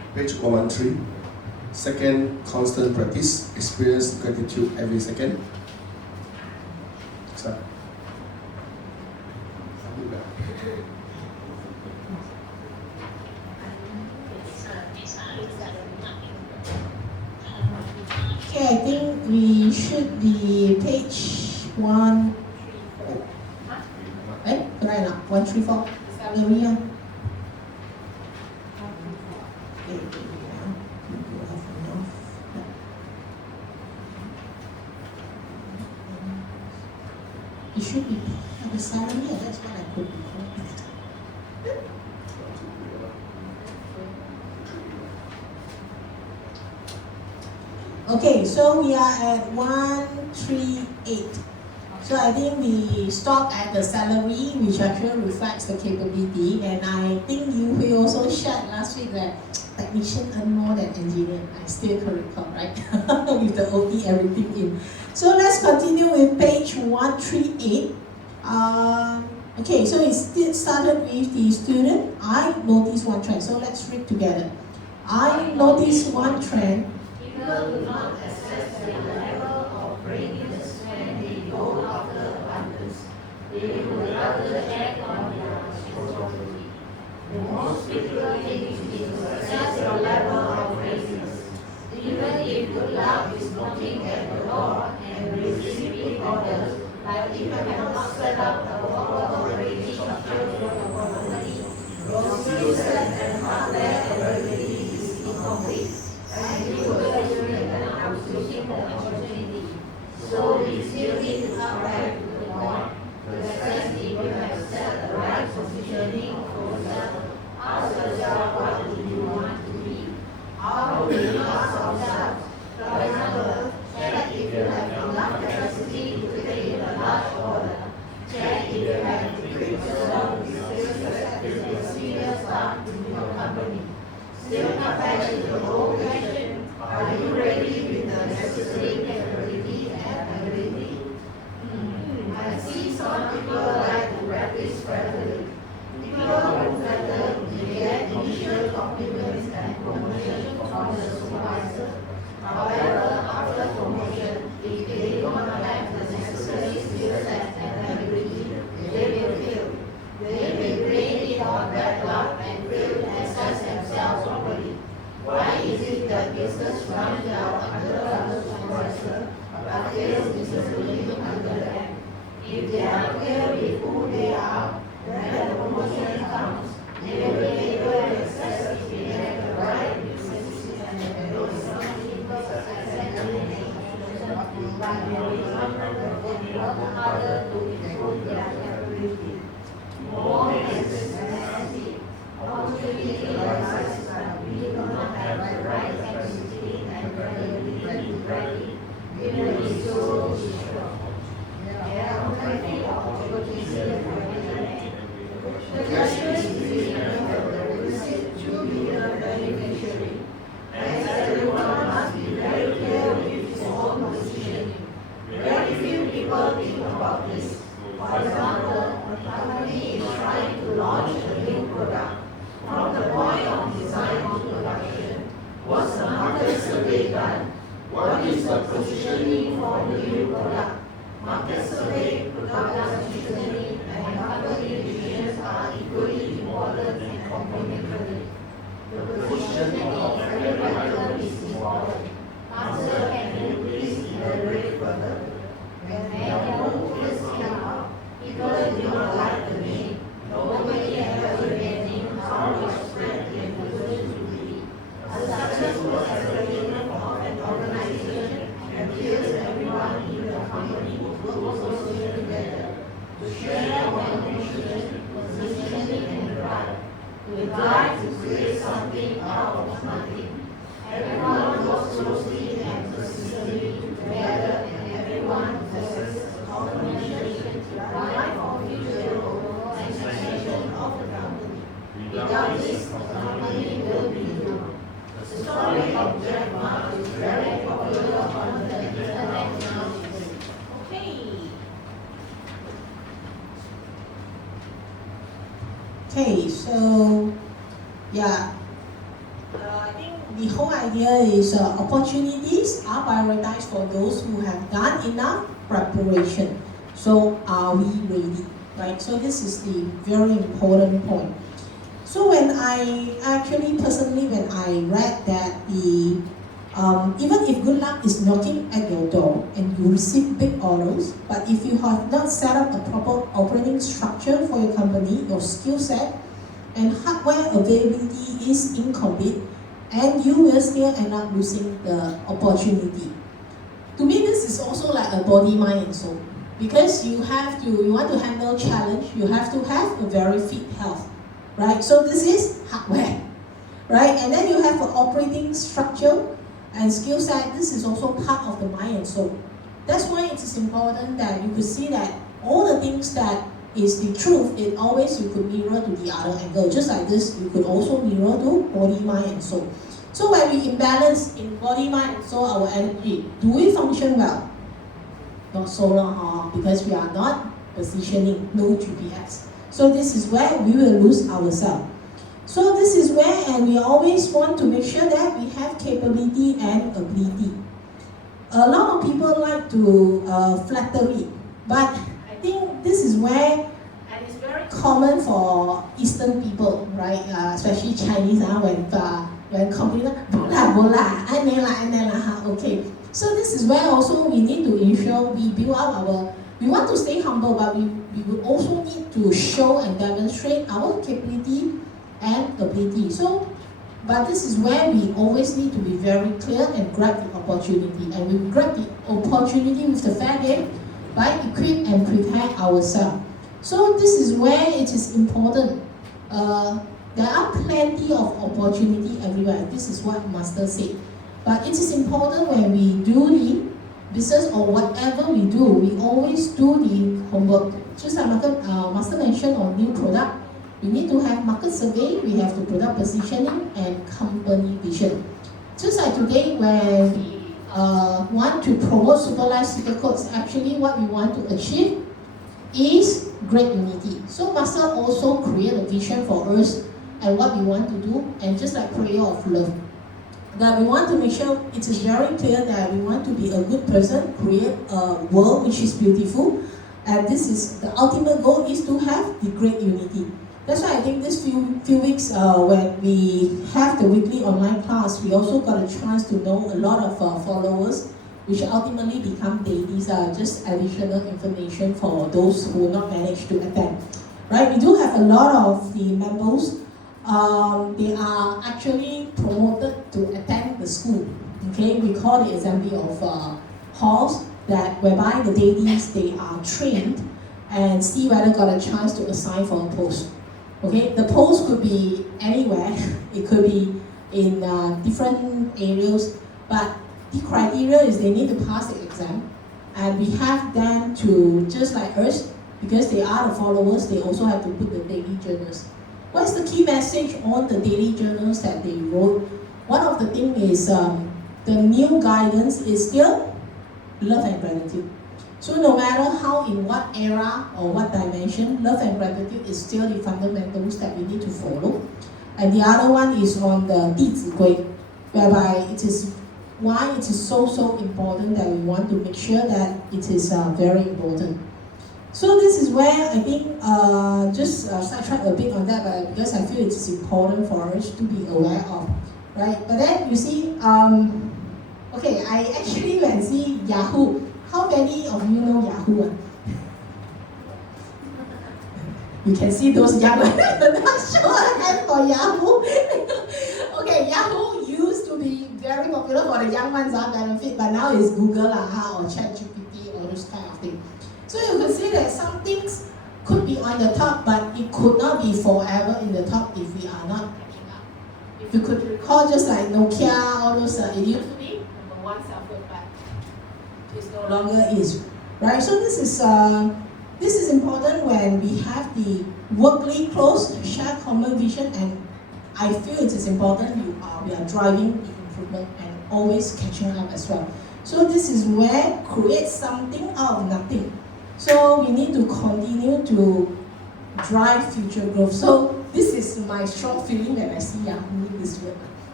Page 113. Second, constant practice. Experience gratitude every second. So, okay, I think we should be page 1. Correct now. 134. Salary. It should be the salary, that's what I could before. Okay, so we are at 138. So I think we stop at the salary, which actually reflects the capability. And I think you will also shared last week that technician earn more than engineer. I still can recall, right? With the OT, everything in. So let's continue with page 138. Okay, so it still started with the student. I noticed one trend. So let's read together. I noticed one trend. People do not assess the level of readiness when they go after abundance. They would rather act on their responsibility. The most critical thing is to assess your level of readiness. Even if good luck is knocking at the door and receiving orders, like if you cannot set up a proper operating structure for your company, your skill set and hardware availability is incomplete, and you will actually end up losing the opportunity. So we still need to come back to the point to assess if you have set the right positioning for yourself. Ask yourself, what do you want to be? How do we ask ourselves? For example, check if you have enough capacity to take in a large order. Check if you have equipped yourself with skills that is a senior staff in your company. Still come back to the old question, are you ready with the necessary capability and ability? I see some people like to practice regularly. People who better get initial compliments and promotion from the supervisor. However, after promotion, if they don't have the necessary skill set and ability, they will fail. They will blame it on bad luck and fail to assess themselves properly. Why is it that business runs well under a supervisor, but fails miserably under them? If they are clear with who they are, when the promotion comes, they will be able to assess if they have the right business and the ability to success but they will work harder to improve their capability. More necessity, opportunity arises when we do not have the right capacity and capability ready. We will be so destroyed. There are plenty of opportunities available. The question is between the receipt to be the beneficiary. As everyone must be very clear with his own positioning. Very few people think about this. For example, a company is trying to launch a new product. From the point of design to production, what's the market survey done? What is the positioning for the new product? Market survey, product positioning, and company visions are equally important and complementary. The positioning of every item is important. Answer, can you please elaborate further? When there are no words come out, people do not like the name. Nobody ever imagined how widespread the influence would be. A successful establishment of an organization entails everyone in the company to work closely together, to share common vision, positioning, and drive. We drive to create something out of nothing. Everyone works closely and persistently together, and everyone possesses a common mission to drive for future growth and expansion of the company. Without this, the company will be doomed. The story of Jack Ma is very popular on the internet nowadays. Okay. Okay, so yeah, I think the whole idea is opportunities are prioritized for those who have done enough preparation. So are we ready? Right? So this is the very important point. So when I actually personally when I read that the even if good luck is knocking at your door and you receive big orders, but if you have not set up a proper operating structure for your company, your skill set and hardware availability is incomplete, and you will still end up losing the opportunity. To me, this is also like a body, mind, and soul. Because you want to handle challenge, you have to have a very fit health, right? So this is hardware, right? And then you have an operating structure and skill set. This is also part of the mind and soul. That's why it is important that you could see that all the things that is the truth, it always you could mirror to the other angle. Just like this, you could also mirror to body, mind, and soul. So when we imbalance in body, mind, and soul, our energy, do we function well? Not so long, because we are not positioning, no GPS. So this is where we will lose ourselves. So this is where, and we always want to make sure that we have capability and ability. A lot of people like to flattery, but I think this is where, and it's very common for Eastern people, right? Especially Chinese, when complain, bola, okay. So this is where also we need to ensure we build up we want to stay humble, but we will also need to show and demonstrate our capability and ability. So, but this is where we always need to be very clear and grab the opportunity. And we grab the opportunity with the fair game by equip and prepare ourselves. So this is where it is important. There are plenty of opportunity everywhere. This is what Master said. But it is important when we do the business or whatever we do, we always do the homework. Just like Master mentioned on new product, we need to have market survey, we have to product positioning and company vision. Just like today when we want to promote superlife sticker codes, actually what we want to achieve is great unity. So Master also create a vision for us and what we want to do, and just like prayer of love. That we want to make sure it is very clear that we want to be a good person, create a world which is beautiful, and this is the ultimate goal is to have the great unity. That's why I think this few weeks when we have the weekly online class, we also got a chance to know a lot of followers, which ultimately become dailies, just additional information for those who will not manage to attend. Right? We do have a lot of the members. They are actually promoted to attend the school. Okay, we call the assembly of halls that whereby the dailies they are trained and see whether got a chance to assign for a post. Okay, the post could be anywhere. It could be in different areas, but the criteria is they need to pass the exam, and we have them to just like us because they are the followers. They also have to put the daily journals. What's the key message on the daily journals that they wrote? One of the things is the new guidance is still love and gratitude. So no matter how, in what era or what dimension, love and gratitude is still the fundamentals that we need to follow. And the other one is on the 弟子规, whereby it is why it is so important that we want to make sure that it is very important. So this is where I think, just sidetrack a bit on that, but because I feel it is important for us to be aware of, right? But then you see, okay, I actually went see Yahoo. How many of you know Yahoo? You can see those young ones. I'm not sure I have for Yahoo. Okay, Yahoo used to be very popular for the young ones benefit, but now it's Google or ChatGPT or those kind of things. So you can see that some things could be on the top, but it could not be forever in the top if we are not catching up. If you could recall, just like Nokia, all those, it used to be number one cell phone, but it no longer is, right? So this is important when we have the workly close, share common vision, and I feel it is important we are driving the improvement and always catching up as well. So this is where create something out of nothing. So we need to continue to drive future growth. So this is my strong feeling when I see Yahoo this year.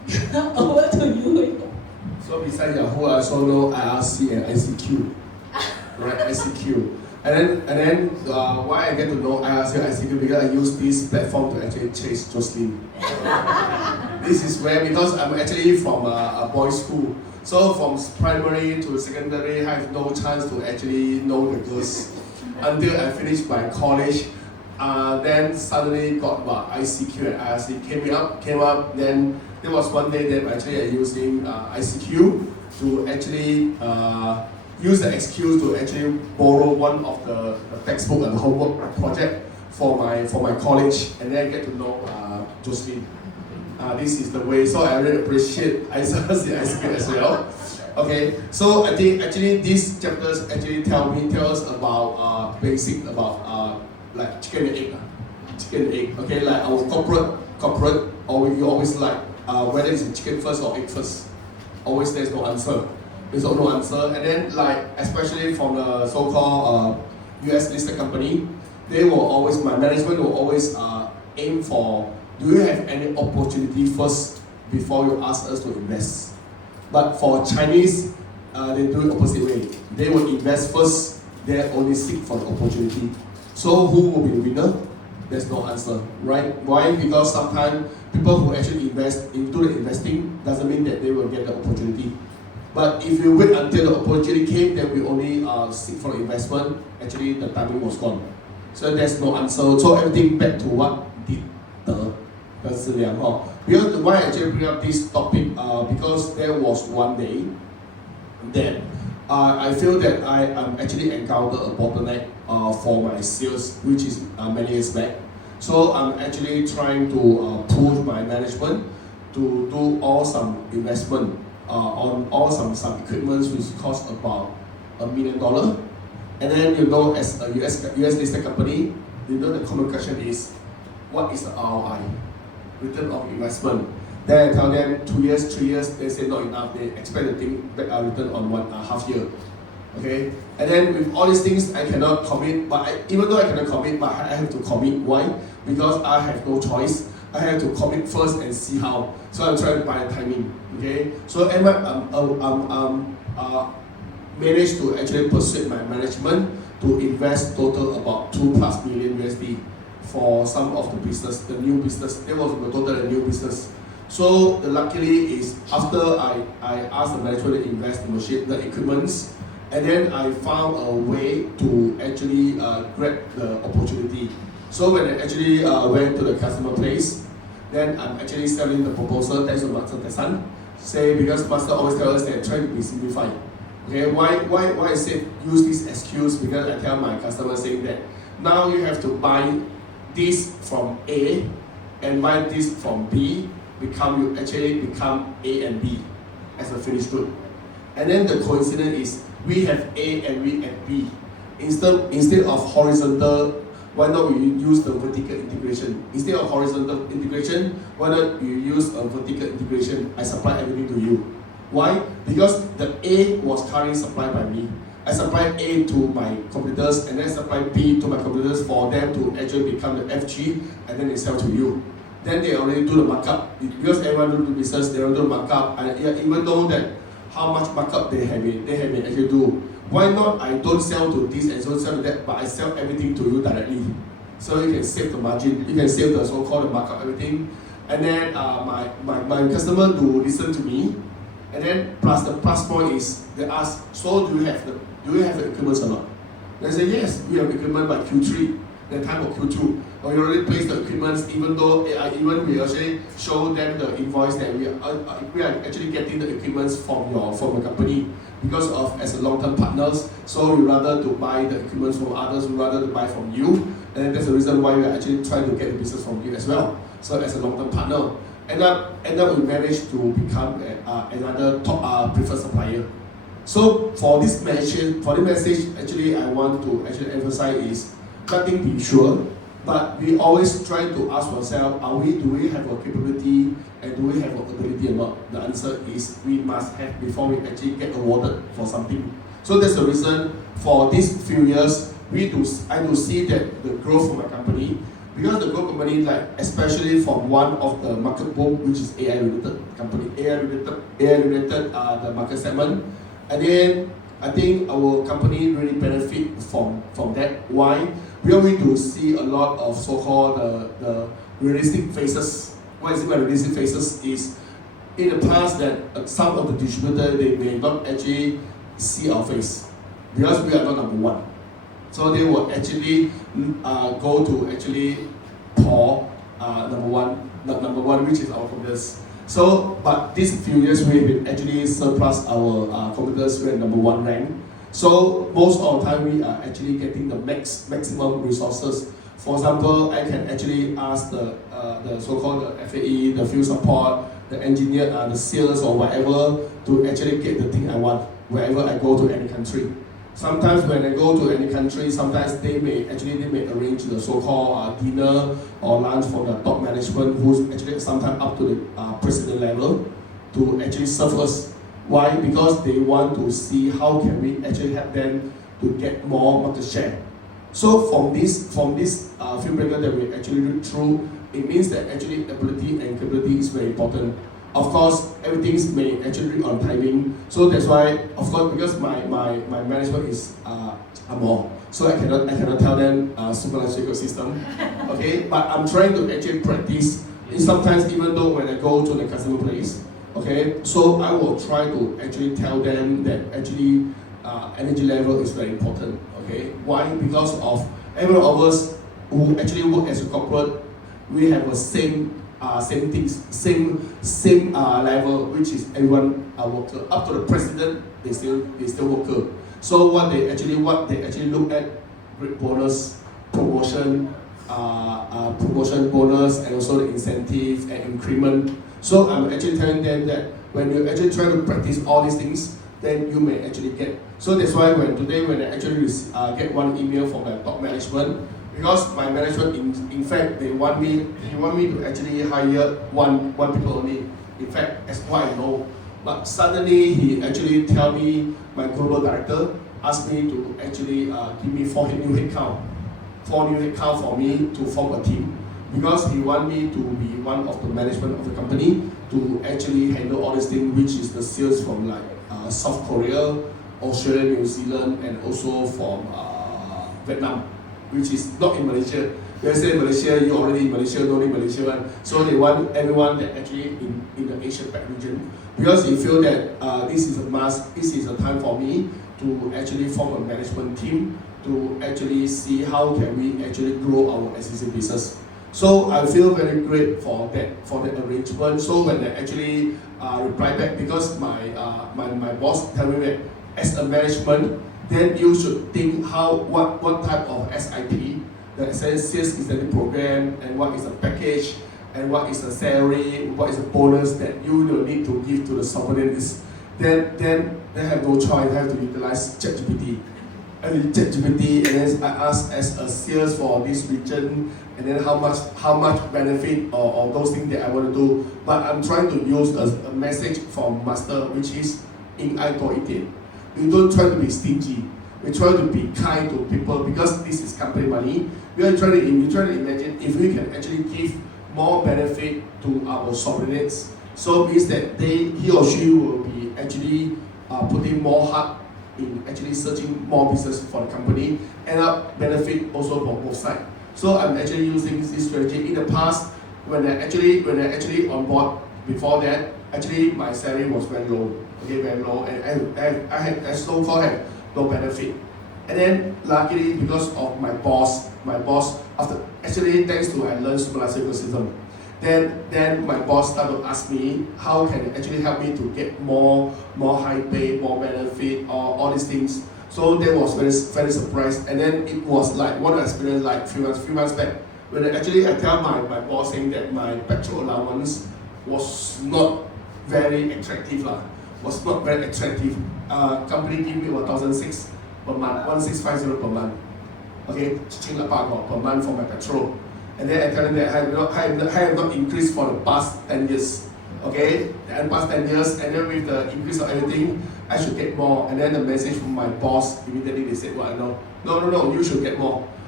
Over to you. So besides Yahoo, I also know IRC and ICQ. Right, ICQ. And then why I get to know IRC and ICQ because I use this platform to actually chase Jocelyn. This is where, because I'm actually from a boys' school. So from primary to secondary, I have no chance to actually know the girls until I finished my college. Then suddenly got ICQ and IRC came up. Then there was one day that actually I using ICQ to actually use the excuse to actually borrow one of the textbook and homework project for my college, and then I get to know Jocelyn. This is the way, so I really appreciate ICQ as well. Okay, so I think actually these chapters actually tell us about basic about like chicken and egg. Okay, like our corporate, or you always like whether it's chicken first or egg first. Always there's no answer. There's no answer, and then like especially from the so-called US listed company, they will always, my management will always aim for, do you have any opportunity first before you ask us to invest? But for Chinese, they do it opposite way. They will invest first, they only seek for the opportunity. So who will be the winner? There's no answer, right? Why? Because sometimes people who actually invest into the investing doesn't mean that they will get the opportunity. But if you wait until the opportunity came, then we only seek for the investment. Actually, the timing was gone. So there's no answer. So everything back to what did the because why I actually bring up this topic because there was one day that I feel that I actually encountered a bottleneck for my sales, which is many years back. So I'm actually trying to push my management to do all some investment on all some equipment which cost about $1 million. And then as a US listed company, the common question is, what is the ROI? Return of investment. Then I tell them 2 years, 3 years, they say not enough, they expect the thing back return on 1.5 year. Okay? And then with all these things I cannot commit, but even though I cannot commit, but I have to commit. Why? Because I have no choice. I have to commit first and see how. So I'm trying to buy the timing. Okay? So managed to actually persuade my management to invest total about $2+ million USD for some of the business, the new business. That was the total new business. So luckily is after I asked the management to invest in the equipments, and then I found a way to actually grab the opportunity. So when I actually went to the customer place, then I'm actually selling the proposal. Thanks to Master Tesan. Say because Master always tells us that try to be simplified. Okay, why I say use this excuse? Because I tell my customers saying that now you have to buy this from A and buy this from B. You actually become A and B as a finished good. And then the coincidence is we have A and we have B. Instead of horizontal, why not we use the vertical integration? Instead of horizontal integration, why not you use a vertical integration? I supply everything to you. Why? Because the A was currently supplied by me. I supply A to my competitors and then supply B to my competitors for them to actually become the FG and then they sell to you. Then they already do the markup. Because everyone do business, they don't do the markup. And even though that how much markup they have been actually do. Why not I don't sell to this and don't sell to that, but I sell everything to you directly. So you can save the margin, you can save the so-called markup, everything. And then my customer do listen to me. And then plus the plus point is they ask, so do you have the equipment or not? They say yes, we have equipment by Q3, the time of Q2. Or you already placed the equipment, even though we actually show them the invoice that we are actually getting the equipment from your company because of as a long-term partners. So we rather to buy the equipment from others, we rather to buy from you, and that's the reason why we are actually trying to get the business from you as well. So as a long-term partner, end up we managed to become another top preferred supplier. So for this message, actually I want to actually emphasize is nothing be sure. But we always try to ask ourselves, do we have a capability and do we have an ability or not? The answer is we must have before we actually get awarded for something. So that's the reason for these few years, I do see that the growth of my company, because the growth company, like especially from one of the market book, which is AI related company, AI related the market segment, and then I think our company really benefit from that. Why? We are going to see a lot of so-called the realistic faces. What is it by realistic faces? Is in the past that some of the distributors they may not actually see our face because we are not number one. So they will actually go to actually pour number one, which is our competitors. So, but these few years we have actually surpassed our competitors with number one rank. So most of the time we are actually getting the maximum resources. For example, I can actually ask the so-called the FAE, the field support, the engineer, the sales or whatever to actually get the thing I want wherever I go to any country. Sometimes when I go to any country, sometimes they may arrange the so-called dinner or lunch for the top management, who's actually sometimes up to the president level, to actually serve us. Why? Because they want to see how can we actually help them to get more market share. So from this field breaker that we actually read through, it means that actually ability and capability is very important. Of course, everything may actually read on timing. So that's why, of course, because my management is more, so I cannot tell them supernatural system. Okay, but I'm trying to actually practice. And sometimes even though when I go to the customer place, okay, so I will try to actually tell them that actually energy level is very important. Okay, why? Because of every of us who actually work as a corporate, we have the same things, same level, which is everyone worker. Up to the president, they still worker. So what they actually look at, great bonus, promotion bonus, and also the incentive and increment. So I'm actually telling them that when you actually try to practice all these things, then you may actually get. So that's why when I actually get one email from the top management, because my management in fact he want me to actually hire one people only. In fact, as what I know. But suddenly he actually tell me, my global director asked me to actually give me 4 new headcount for me to form a team, because he want me to be one of the management of the company to actually handle all these things, which is the sales from like South Korea, Australia, New Zealand, and also from Vietnam, which is not in Malaysia. They say Malaysia, you already in Malaysia, no need Malaysia one. So they want everyone that actually in the Asia Pac region, because they feel that this is a must, this is a time for me to actually form a management team to actually see how can we actually grow our existing business. So I feel very great for that arrangement. So when they actually reply back, because my boss tell me that as a management, then you should think what type of SIP, the sales incentive program, and what is the package, and what is the salary, what is the bonus that you will need to give to the subordinates. Then they have no choice, they have to utilize ChatGPT. And then I ask as a sales for this region, and then how much benefit or those things that I want to do. But I'm trying to use a message from master, which is in I told it. We don't try to be stingy. We try to be kind to people, because this is company money. We try to imagine if we can actually give more benefit to our subordinates. So it means that he or she will be actually putting more heart in actually searching more business for the company, and benefit also from both sides. So I'm actually using this strategy. In the past, when I actually on board before that, actually my salary was very low. Okay, very low, and I so-called had no benefit. And then luckily, because of my boss after actually thanks to I learned supervisor system, then my boss started to ask me how can it actually help me to get more high pay, more benefit, all these things. So that was very surprised. And then it was like one experience like few months back, when I tell my boss saying that my petrol allowance was not very attractive company give me 1,600 per month, 1,650 per month. Okay, per month for my petrol. And then I tell them that I have not increased for the past 10 years. Okay, and past 10 years, and then with the increase of everything, I should get more. And then the message from my boss, immediately they said, well, no, you should get more.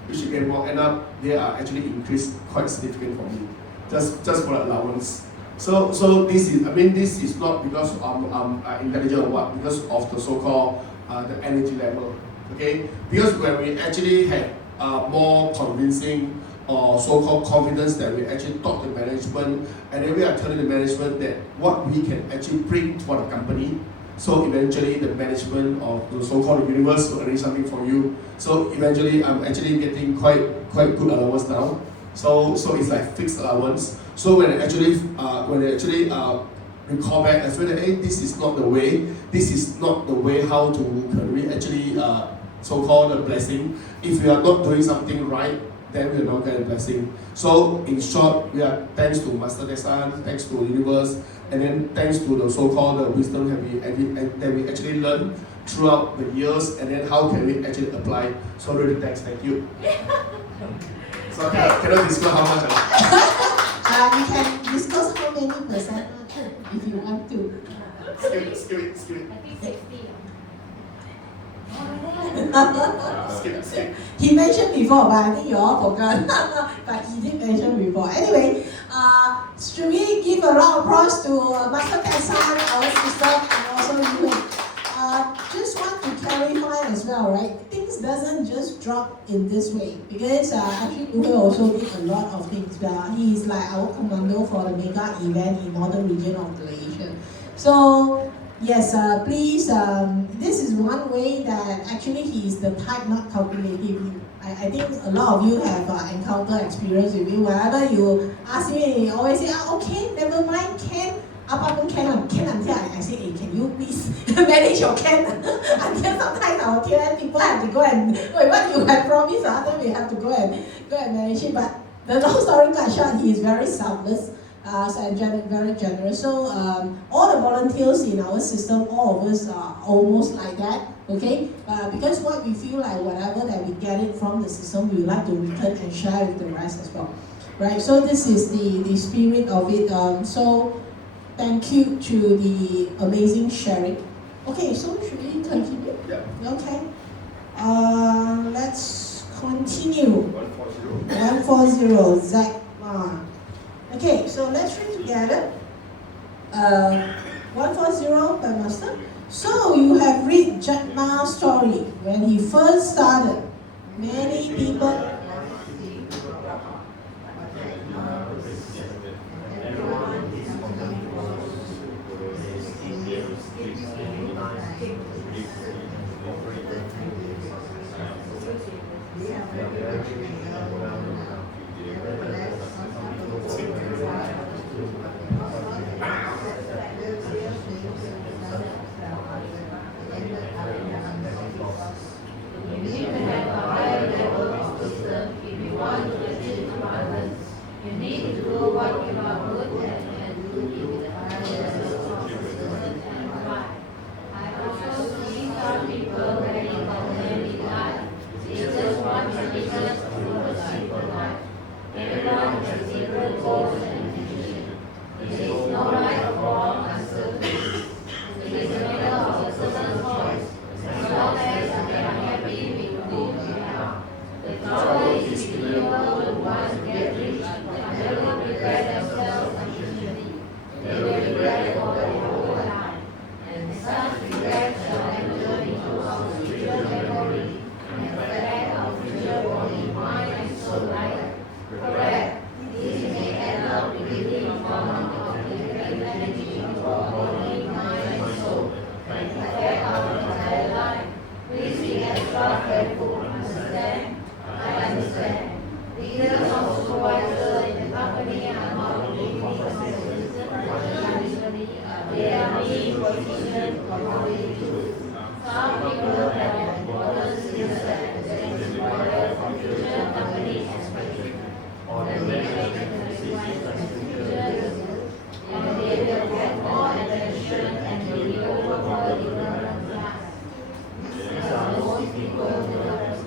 you should get more. End up, they are actually increased quite significant for me, just for allowance. So this is, I mean, this is not because I'm intelligent or what, because of the so-called the energy level, okay? Because when we actually have more convincing or so-called confidence that we actually talk to management, and then we are telling the management that what we can actually bring to the company. So eventually the management of the so-called universe will arrange something for you. So eventually I'm actually getting quite good allowance now. So it's like fixed allowance. So when I actually recall back, I feel that hey, this is not the way. This is not the way how to can we actually so-called a blessing. If we are not doing something right, then we will not get a blessing. So in short, we are thanks to Master Desan, thanks to the universe, and then thanks to the so-called wisdom that we actually learn throughout the years, and then how can we actually apply. So really thank you. So I cannot disclose how much. You can discuss how many percent if you want to. Skip it. I think 60. Skip. He mentioned before, but I think you all forgot. But he did mention before. Anyway, should we give a round of applause to Master Desan, our sister, and also you? Just want to clarify as well, right? Things doesn't just drop in this way, because actually Uwe also did a lot of things. He is like our commando for the mega event in northern region of Malaysia. So yes, please, this is one way that actually he is the type not calculative. I think a lot of you have encountered experience with him. Whenever you ask him, he always say, okay, never mind, can. Up can until I say, hey, can you please manage your can? Until sometimes our KN people have to go and, wait, what you have promised, then we have to go and manage it. But the long story cut short, he is very selfless and very generous. So all the volunteers in our system, all of us are almost like that, okay? Because what we feel like whatever that we get it from the system, we would like to return and share with the rest as well, right? So this is the spirit of it. So thank you to the amazing sharing. Okay, so should we continue? Yeah. Okay. Let's continue. 140. 140, Zach. Okay, so let's read together. 140 by Master. So you have read Jack Ma's story. When he first started, many people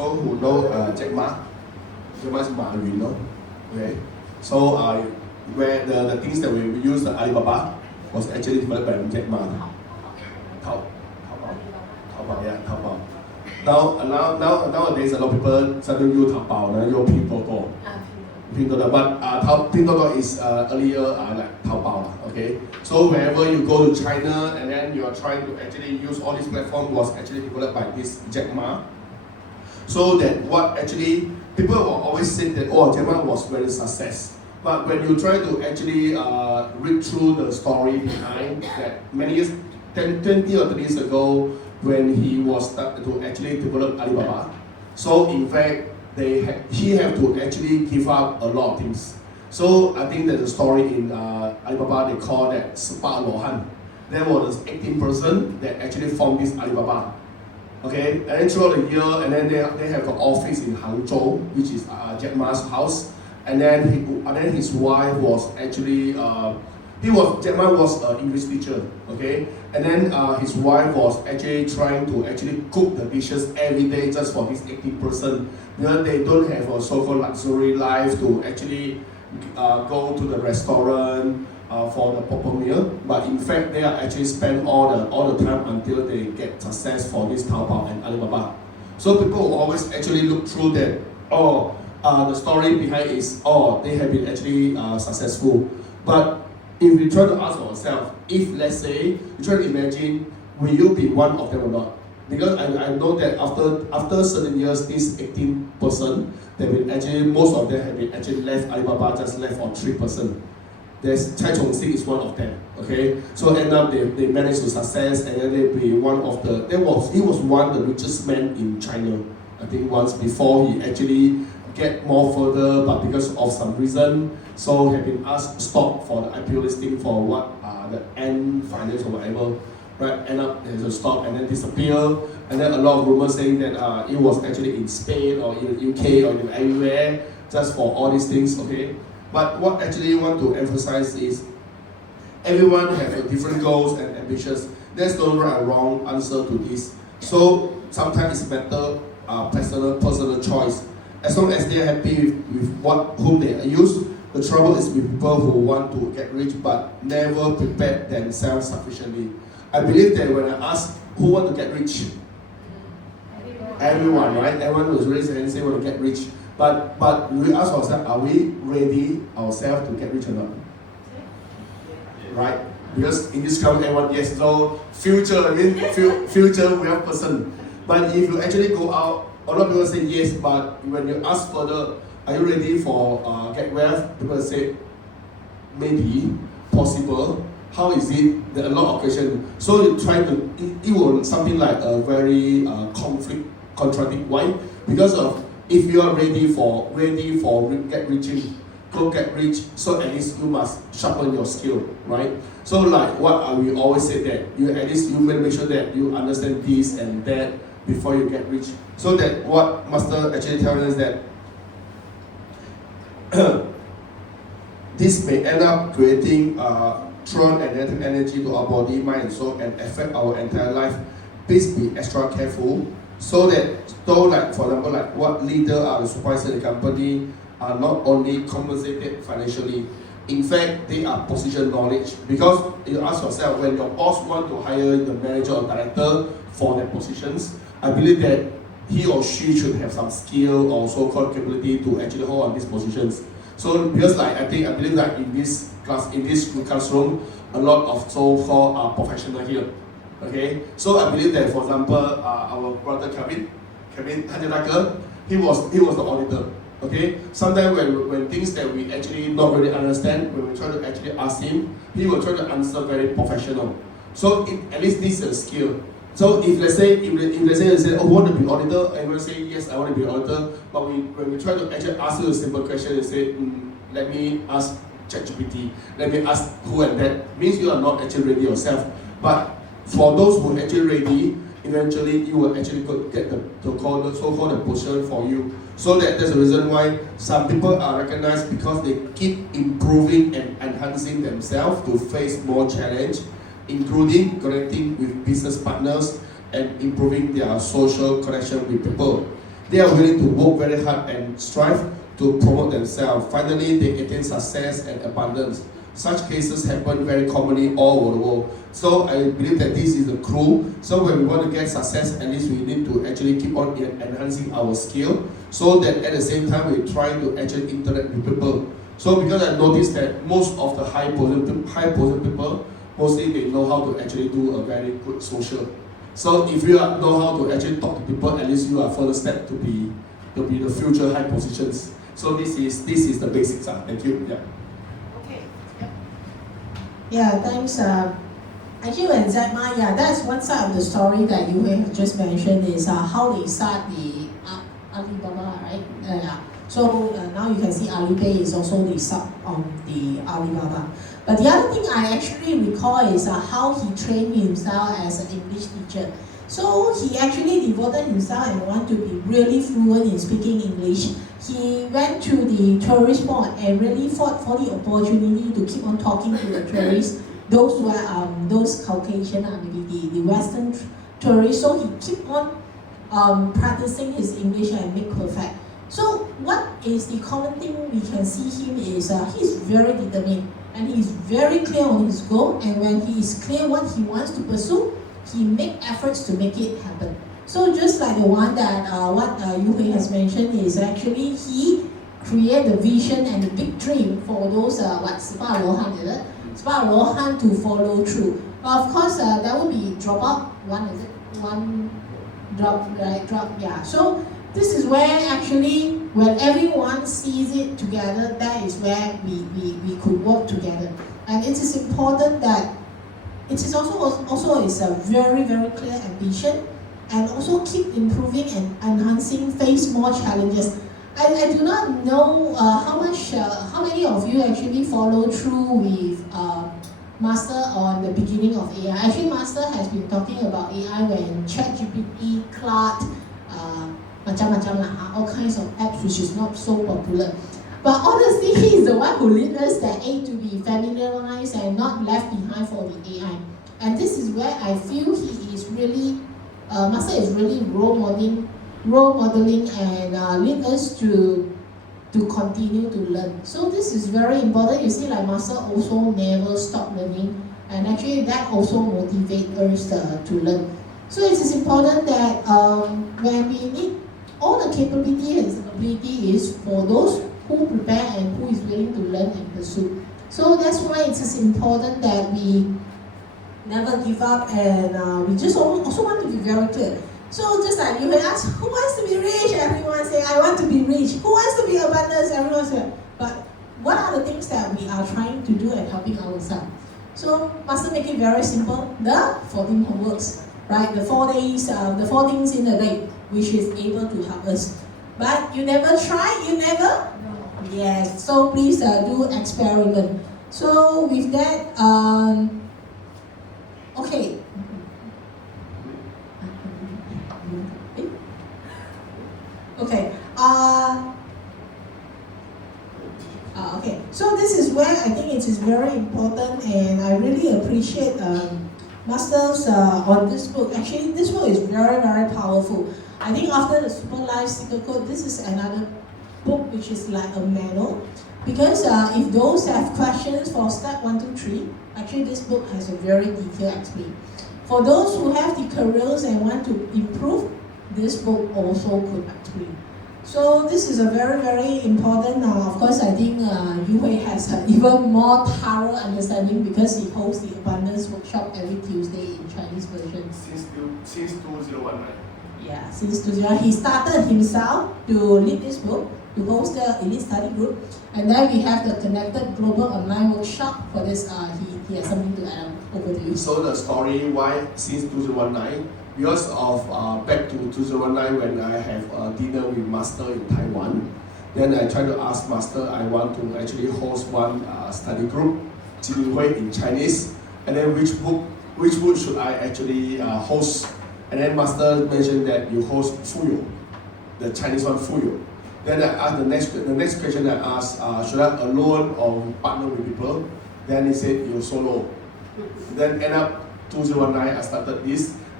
So who know Jack Ma? Jack Ma is Ma Yun, no? Okay. So where the things that we use, the Alibaba, was actually developed by Jack Ma. Taobao, yeah, Taobao. Nowadays, a lot of people suddenly use Taobao, now use Pinduoduo. Pinduoduo, but Pinduoduo is earlier like Taobao, okay? So wherever you go to China and then you are trying to actually use all these platforms was actually developed by this Jack Ma. So that what actually, people will always say that, oh, Jack Ma was very success. But when you try to actually read through the story behind that many years, 20 or 30 years ago, when he was started to actually develop Alibaba, so in fact, he had to actually give up a lot of things. So I think there's a story in Alibaba, they call that Spa Lohan. There was 18 person that actually formed this Alibaba. Okay, and then throughout the year, and then they have an office in Hangzhou, which is Jack Ma's house. And then his wife was actually Jack Ma was an English teacher, okay? And then his wife was actually trying to actually cook the dishes every day just for this 18 person. Because they don't have a so-called luxury life to actually go to the restaurant for the proper meal. But in fact, they are actually spend all the time until they get success for this Taobao and Alibaba. So people will always actually look through that, the story behind is, they have been actually successful. But if we try to ask ourselves, if let's say, you try to imagine, will you be one of them or not? Because I know that after certain years, this 18 person, most of them have been actually left Alibaba, just left for 3%. There's Chai Chong-sing is one of them, okay? So end up they managed to success, and then they be one of he was one of the richest men in China. I think once before he actually get more further, but because of some reason, so have been asked to stop for the IPO listing for the Ant Finance or whatever, right? End up there's a stop and then disappear, and then a lot of rumors saying that it was actually in Spain or in UK or in everywhere, just for all these things, okay? But what actually want to emphasize is everyone have different goals and ambitions. There's no right or wrong answer to this. So sometimes it's better personal choice. As long as they are happy with whom they use. The trouble is with people who want to get rich but never prepare themselves sufficiently. I believe that when I ask who want to get rich, everyone, right? Everyone was raised and say want to get rich. But we ask ourselves, are we ready ourselves to get rich or not? Right? Because in this country, everyone, yes, so future wealth person. But if you actually go out, a lot of people say yes, but when you ask further, are you ready for get wealth? People say, maybe, possible. How is it? There are a lot of questions. So you try to, it will something like a very contradict. Why? Because of, if you are ready for go get rich, so at least you must sharpen your skill, right? So like what we always say that, you at least you will make sure that you understand this and that before you get rich. So that what Master actually tells us that this may end up creating strong and negative energy to our body, mind, and soul, and affect our entire life. Please be extra careful, so like for example, like what leader are the supervisor in the company are not only compensated financially. In fact, they are position knowledge, because you ask yourself, when your boss want to hire the manager or director for their positions, I believe that he or she should have some skill or so-called capability to actually hold on these positions. So because like I believe that in this classroom, a lot of so-called are professional here. Okay, so I believe that, for example, our brother Kevin Hanjadaka, he was the auditor. Okay, sometimes when things that we actually not really understand, when we try to actually ask him, he will try to answer very professional. So at least this is a skill. So if let's say you say, oh, want to be auditor, and we say yes, I want to be auditor, but when we try to actually ask you a simple question, you say, let me ask ChatGPT, let me ask who and that, means you are not actually ready yourself. But for those who are actually ready, eventually you will actually get the so-called position for you. So that's the reason why some people are recognized, because they keep improving and enhancing themselves to face more challenge, including connecting with business partners and improving their social connection with people. they are willing to work very hard and strive to promote themselves. Finally, they attain success and abundance. Such cases happen very commonly all over the world. So I believe that this is the clue. So when we want to get success, at least we need to actually keep on enhancing our skill, so that at the same time we try to actually interact with people. So because I noticed that most of the high position people, mostly they know how to actually do a very good social. So if you know how to actually talk to people, at least you are further step to be the future high positions. So this is the basics. Thank you. Yeah. Okay. Yeah, thanks. Actually, when Zedma, that's one side of the story that you have just mentioned is how they start the Alibaba, right? So now you can see Alipay is also the sub on the Alibaba. But the other thing I actually recall is how he trained himself as an English teacher. So he actually devoted himself and wanted to be really fluent in speaking English. He went to the tourist spot and really fought for the opportunity to keep on talking to the tourists. Those were those Caucasian, maybe the Western tourists. So he kept on practicing his English and make perfect. So what is the common thing we can see him is he's very determined and he's very clear on his goal, and when he is clear what he wants to pursue, he make efforts to make it happen. So just like the one that what Yu Hui has mentioned is actually he create the vision and the big dream for those Spa Rohan, is it? Spa Rohan to follow through. But of course that would be drop out one drop, right? Yeah. So this is where actually when everyone sees it together, that is where we could work together. And it is important that it is also is a very, very clear ambition, and also keep improving and enhancing, face more challenges. I do not know how many of you actually follow through with Master on the beginning of AI. Actually, Master has been talking about AI when ChatGPT, Claude, macam-macam lah, all kinds of apps which is not so popular. But honestly, he is the one who leads us that A to be familiarized and not left behind for the AI. And this is where I feel he is really, Master is really role modeling and lead us to continue to learn. So this is very important. You see, like Master also never stop learning, and actually that also motivates us to learn. So it is important that when we need all the capability and ability is for those who prepare and who is willing to learn and pursue. So that's why it is important that we never give up, and we just also want to be very clear. So just like you may ask, who wants to be rich? Everyone say, I want to be rich. Who wants to be abundance? Everyone say. But what are the things that we are trying to do and helping ourselves? So Master make it very simple. The 14 homeworks, right? The 4 days, the 4 things in a day, which is able to help us. But you never try, you never? No. Yes. So please do experiment. So with that, okay. Okay. Okay. So this is where I think it is very important, and I really appreciate Masters on this book. Actually, this book is very, very powerful. I think after the Super Life Secret Code, this is another book which is like a manual. Because if those have questions for step 1, 2, 3, actually this book has a very detailed explanation. For those who have the careers and want to improve, this book also could explain. So this is a very, very important. Of course, I think Yu Hui has an even more thorough understanding because he hosts the Abundance Workshop every Tuesday in Chinese version. Since 2019. Yeah, since 2019. He started himself to lead this book, to host the Elite Study Group, and then we have the Connected Global Online Workshop. For this, he has something to add. Over to you. So the story why since 2019, because of back to 2019 when I have a dinner with Master in Taiwan, then I try to ask Master, I want to actually host one study group, Jinhui in Chinese, and then which book should I actually host? And then Master mentioned that you host Fuyo, the Chinese one Fuyo. Then I asked the next question I asked, should I alone or partner with people? Then he said you solo. Then end up 2019 I started this.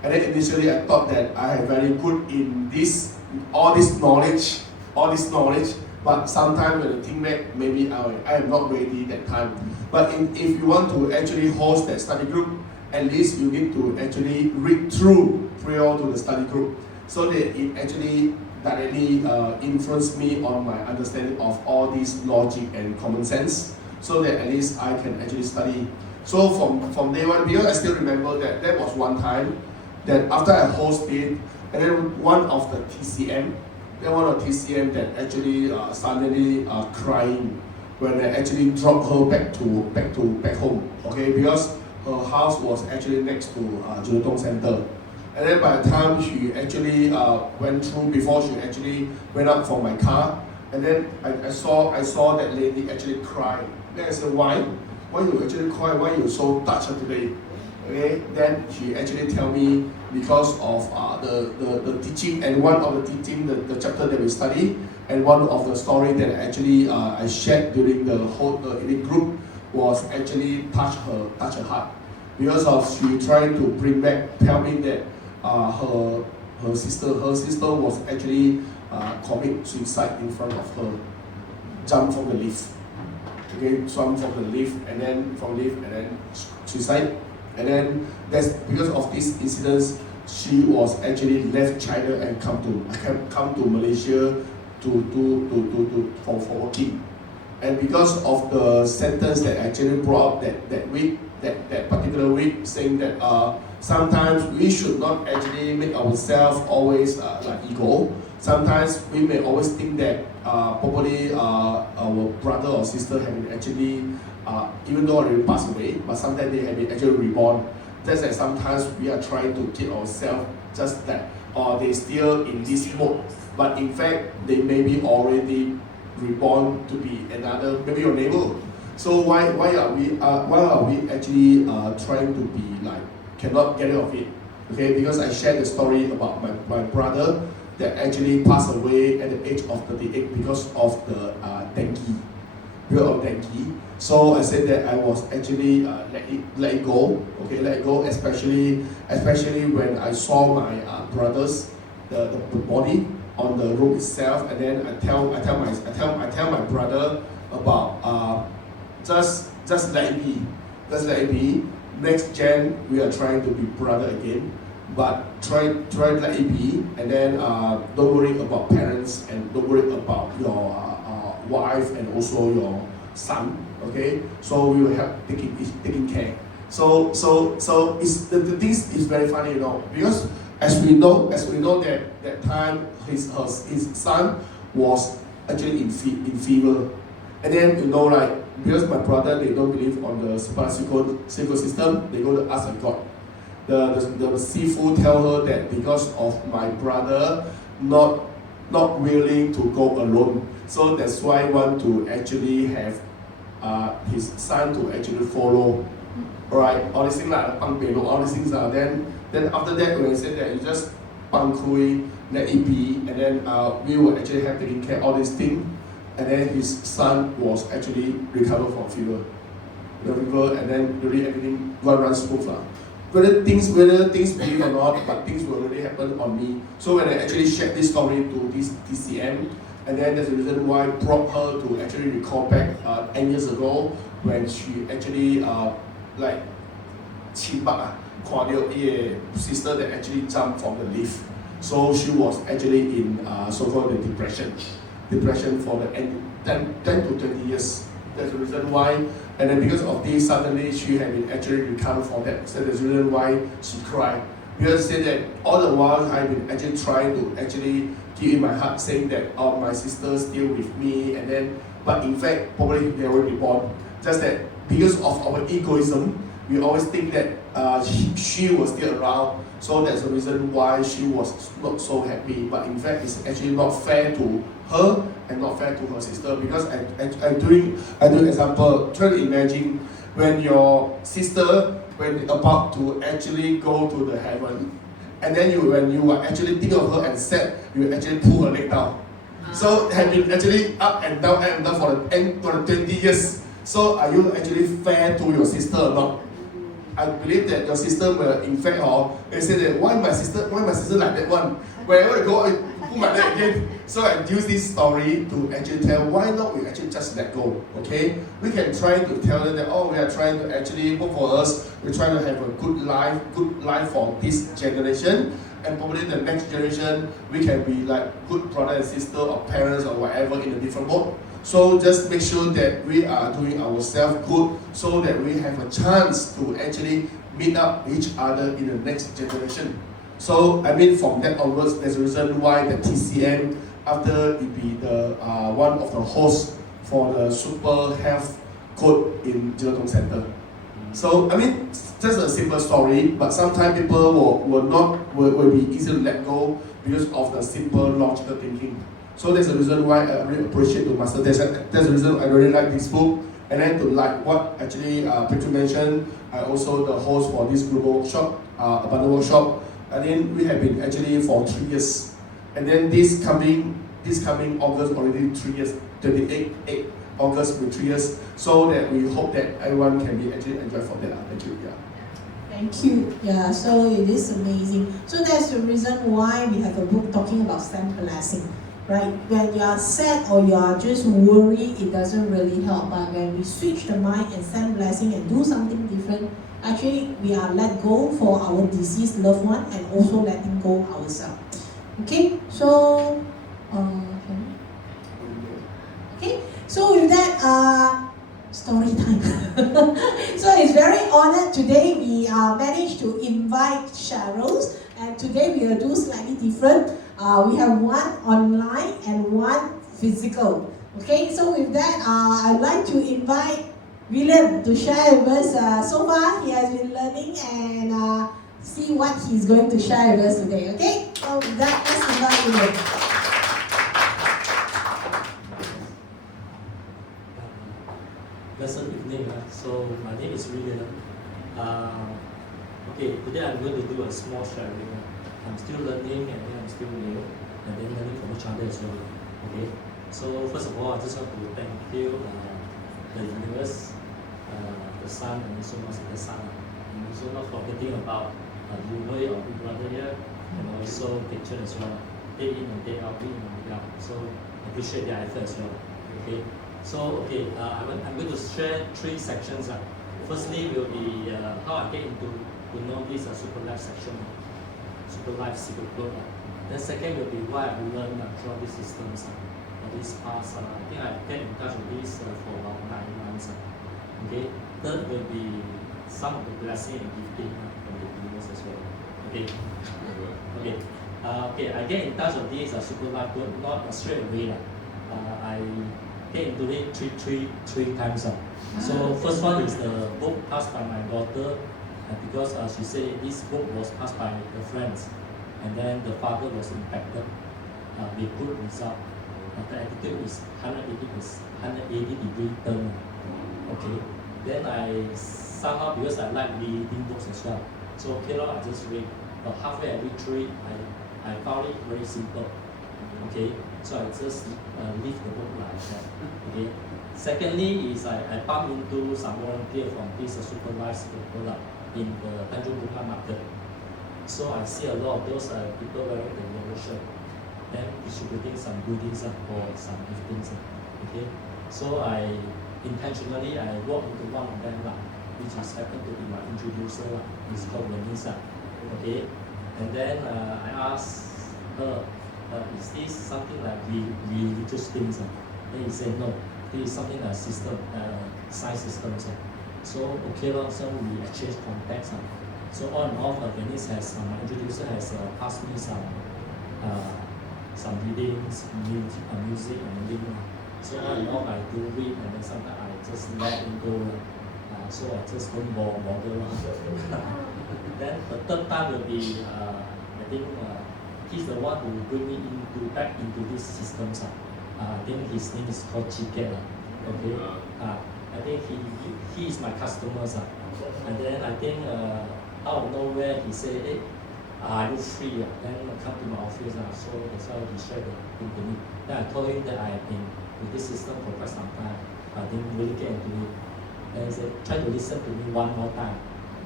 And then initially I thought that I am very good in this, all this knowledge. But sometimes when I think back, maybe I am not ready that time. But if you want to actually host that study group, at least you need to actually read through prior to the study group, so that it actually directly influenced me on my understanding of all this logic and common sense, so that at least I can actually study. So from day one, because I still remember that there was one time that after I hosted, and then one of the TCM that actually suddenly crying when I actually dropped her back home. Okay, because her house was actually next to Julietong Center. And then by the time she actually went through, before she actually went up from my car, and then I saw that lady actually cry. Then I said, why? Why you actually cry? Why you so touched today? Okay, then she actually tell me because of the teaching, and one of the teaching, the chapter that we study, and one of the story that actually I shared during the whole elite group was actually touch her heart, because of she trying to tell me that her sister was actually commit suicide in front of her, jump from the lift. Okay, jump from the lift and then suicide. And then that's because of this incident, she was actually left China and come to Malaysia for working. And because of the sentence that actually brought up that particular week, saying that sometimes we should not actually make ourselves always like ego. Sometimes we may always think that probably our brother or sister have been actually, even though already passed away, but sometimes they have been actually reborn. That's like sometimes we are trying to keep ourselves just that, or they still in this mode, but in fact they may be already reborn to be another, maybe your neighbor. So why are we actually trying to be like cannot get rid of it? Okay, because I shared the story about my brother that actually passed away at the age of 38 because of the dengue. So I said that I was actually let it go. Okay, let it go. Especially when I saw my brothers, the body on the room itself, and then I tell my brother about just let it be. Next gen we are trying to be brother again, but try let it be, and then don't worry about parents, and don't worry about your wife and also your son. Okay, so we will help taking care. So it's the things is very funny, because as we know that time his son was actually in fever, and then like because my brother, they don't believe on the supernatural system, they go to ask God. The seafood tell her that because of my brother not willing to go alone, so that's why I want to actually have his son to actually follow. Alright, all these things like all these things are then after that when I said that you just kui, let it be, and then we will actually have taking care of all these things, and then his son was actually recovered from fever, and then really everything run smooth. Whether things believe or not, but things will really happen on me. So when I actually shared this story to this TCM, and then there's a reason why I brought her to actually recall back 10 years ago when she actually like sister that actually jumped from the lift. So she was actually in so-called the depression for the 10 to 20 years. That's the reason why, and then because of this, suddenly she had been actually recovered from that. So that's the reason why she cried. Because she said that all the while I've been actually trying to actually keep in my heart, saying that my sister's still with me, and then, but in fact, probably they already born. Just that because of our egoism, we always think that she was still around, so that's the reason why she was not so happy. But in fact, it's actually not fair to her and not fair to her sister, because I doing example. Try to imagine when your sister, when about to actually go to the heaven, and then when you are actually think of her and sad, you actually pull her leg down. So have been actually up and down for the 20 years. So are you actually fair to your sister or not? I believe that your sister will in fact they say that why my sister like that one? Wherever I go, I put my leg again. So I use this story to actually tell why not we actually just let go. Okay? We can try to tell them that we are trying to actually work for us, we're trying to have a good life for this generation. And probably the next generation, we can be like good brother and sister or parents or whatever in a different boat. So just make sure that we are doing ourselves good so that we have a chance to actually meet up each other in the next generation. So I mean from that onwards, there's a reason why the TCM, after it be the one of the hosts for the Super Health Code in Jilatong Center. So I mean, just a simple story, but sometimes people will be easy to let go because of the simple logical thinking. So that's the reason why I really appreciate to Master. That's the reason I really like this book. And then to like what actually Peter mentioned, I also the host for this global workshop, abundant workshop. And then we have been actually for 3 years. And then this coming August already 3 years, 28 August with 3 years. So that we hope that everyone can be actually enjoy from that. Thank you. Yeah. Thank you. Yeah, so it is amazing. So that's the reason why we have a book talking about sand blessing, right? When you are sad or you are just worried, it doesn't really help. But when we switch the mind and sand blessing and do something different, actually we are let go for our deceased loved one and also letting go ourselves. Okay, so okay. So with that, story time. So it's very honored today we managed to invite Cheryls, and today we will do slightly different. We have one online and one physical. Okay, so with that, I'd like to invite William to share with us. So far, he has been learning and see what he's going to share with us today. Okay, so with that, let's invite William. Pleasant evening. So my name is William. Okay, today I'm going to do a small sharing. I'm still learning and then I'm still new and then learning from each other as well. Okay, so first of all, I just want to thank you, the universe, the sun, and also not the sun. And also not forgetting about you know your big brother here, and also picture as well. Day in and day out, day in and day out. So I appreciate their effort as well. Okay. So I'm going to share 3 sections. Firstly will be how I get into to know this Super Life section, Super Life Secret Code. Then second will be why I learned throughout these systems. This past, I think I get in touch with this for about 9 months. Okay. Third will be some of the blessing and gifting from the universe as well. Okay. Okay. I get in touch with this Super Life Code not straight away. I get into it three times. So first one is the book passed by my daughter, because she said this book was passed by her friends, and then the father was impacted with good result. The attitude is 180-degree turn. Okay. Then I somehow, because I like reading books as well, so okay, I just read. But halfway I read through it, I found it very simple. Okay, so I just leave the book like that. Okay. Secondly is I bump into some volunteer from this supervised people in the Tanjung Bunga market. So I see a lot of those people wearing the yellow shirt and distributing some goodies or some giftings. Okay, so I intentionally walk into one of them, which is happened to be my introducer. It's called Vanessa. Okay, and then I asked her, is this something like religious things? Then he said no, this is something like system, science systems. So okay, so we exchange contacts. So on and off, Venice has my introducer has passed me some readings, music and reading. So on and off, I do read, and then sometimes I just let it go. So I just don't bother. Then the third time will be, I think he's the one who bring me back into these systems. I think his name is called Chicken. Okay. I think he is my customer. And then I think out of nowhere he said, hey, are you free? Then come to my office. So that's why he shared the thing to me. Then I told him that I have been with this system for quite some time. I didn't really get into it. Then he said, try to listen to me one more time.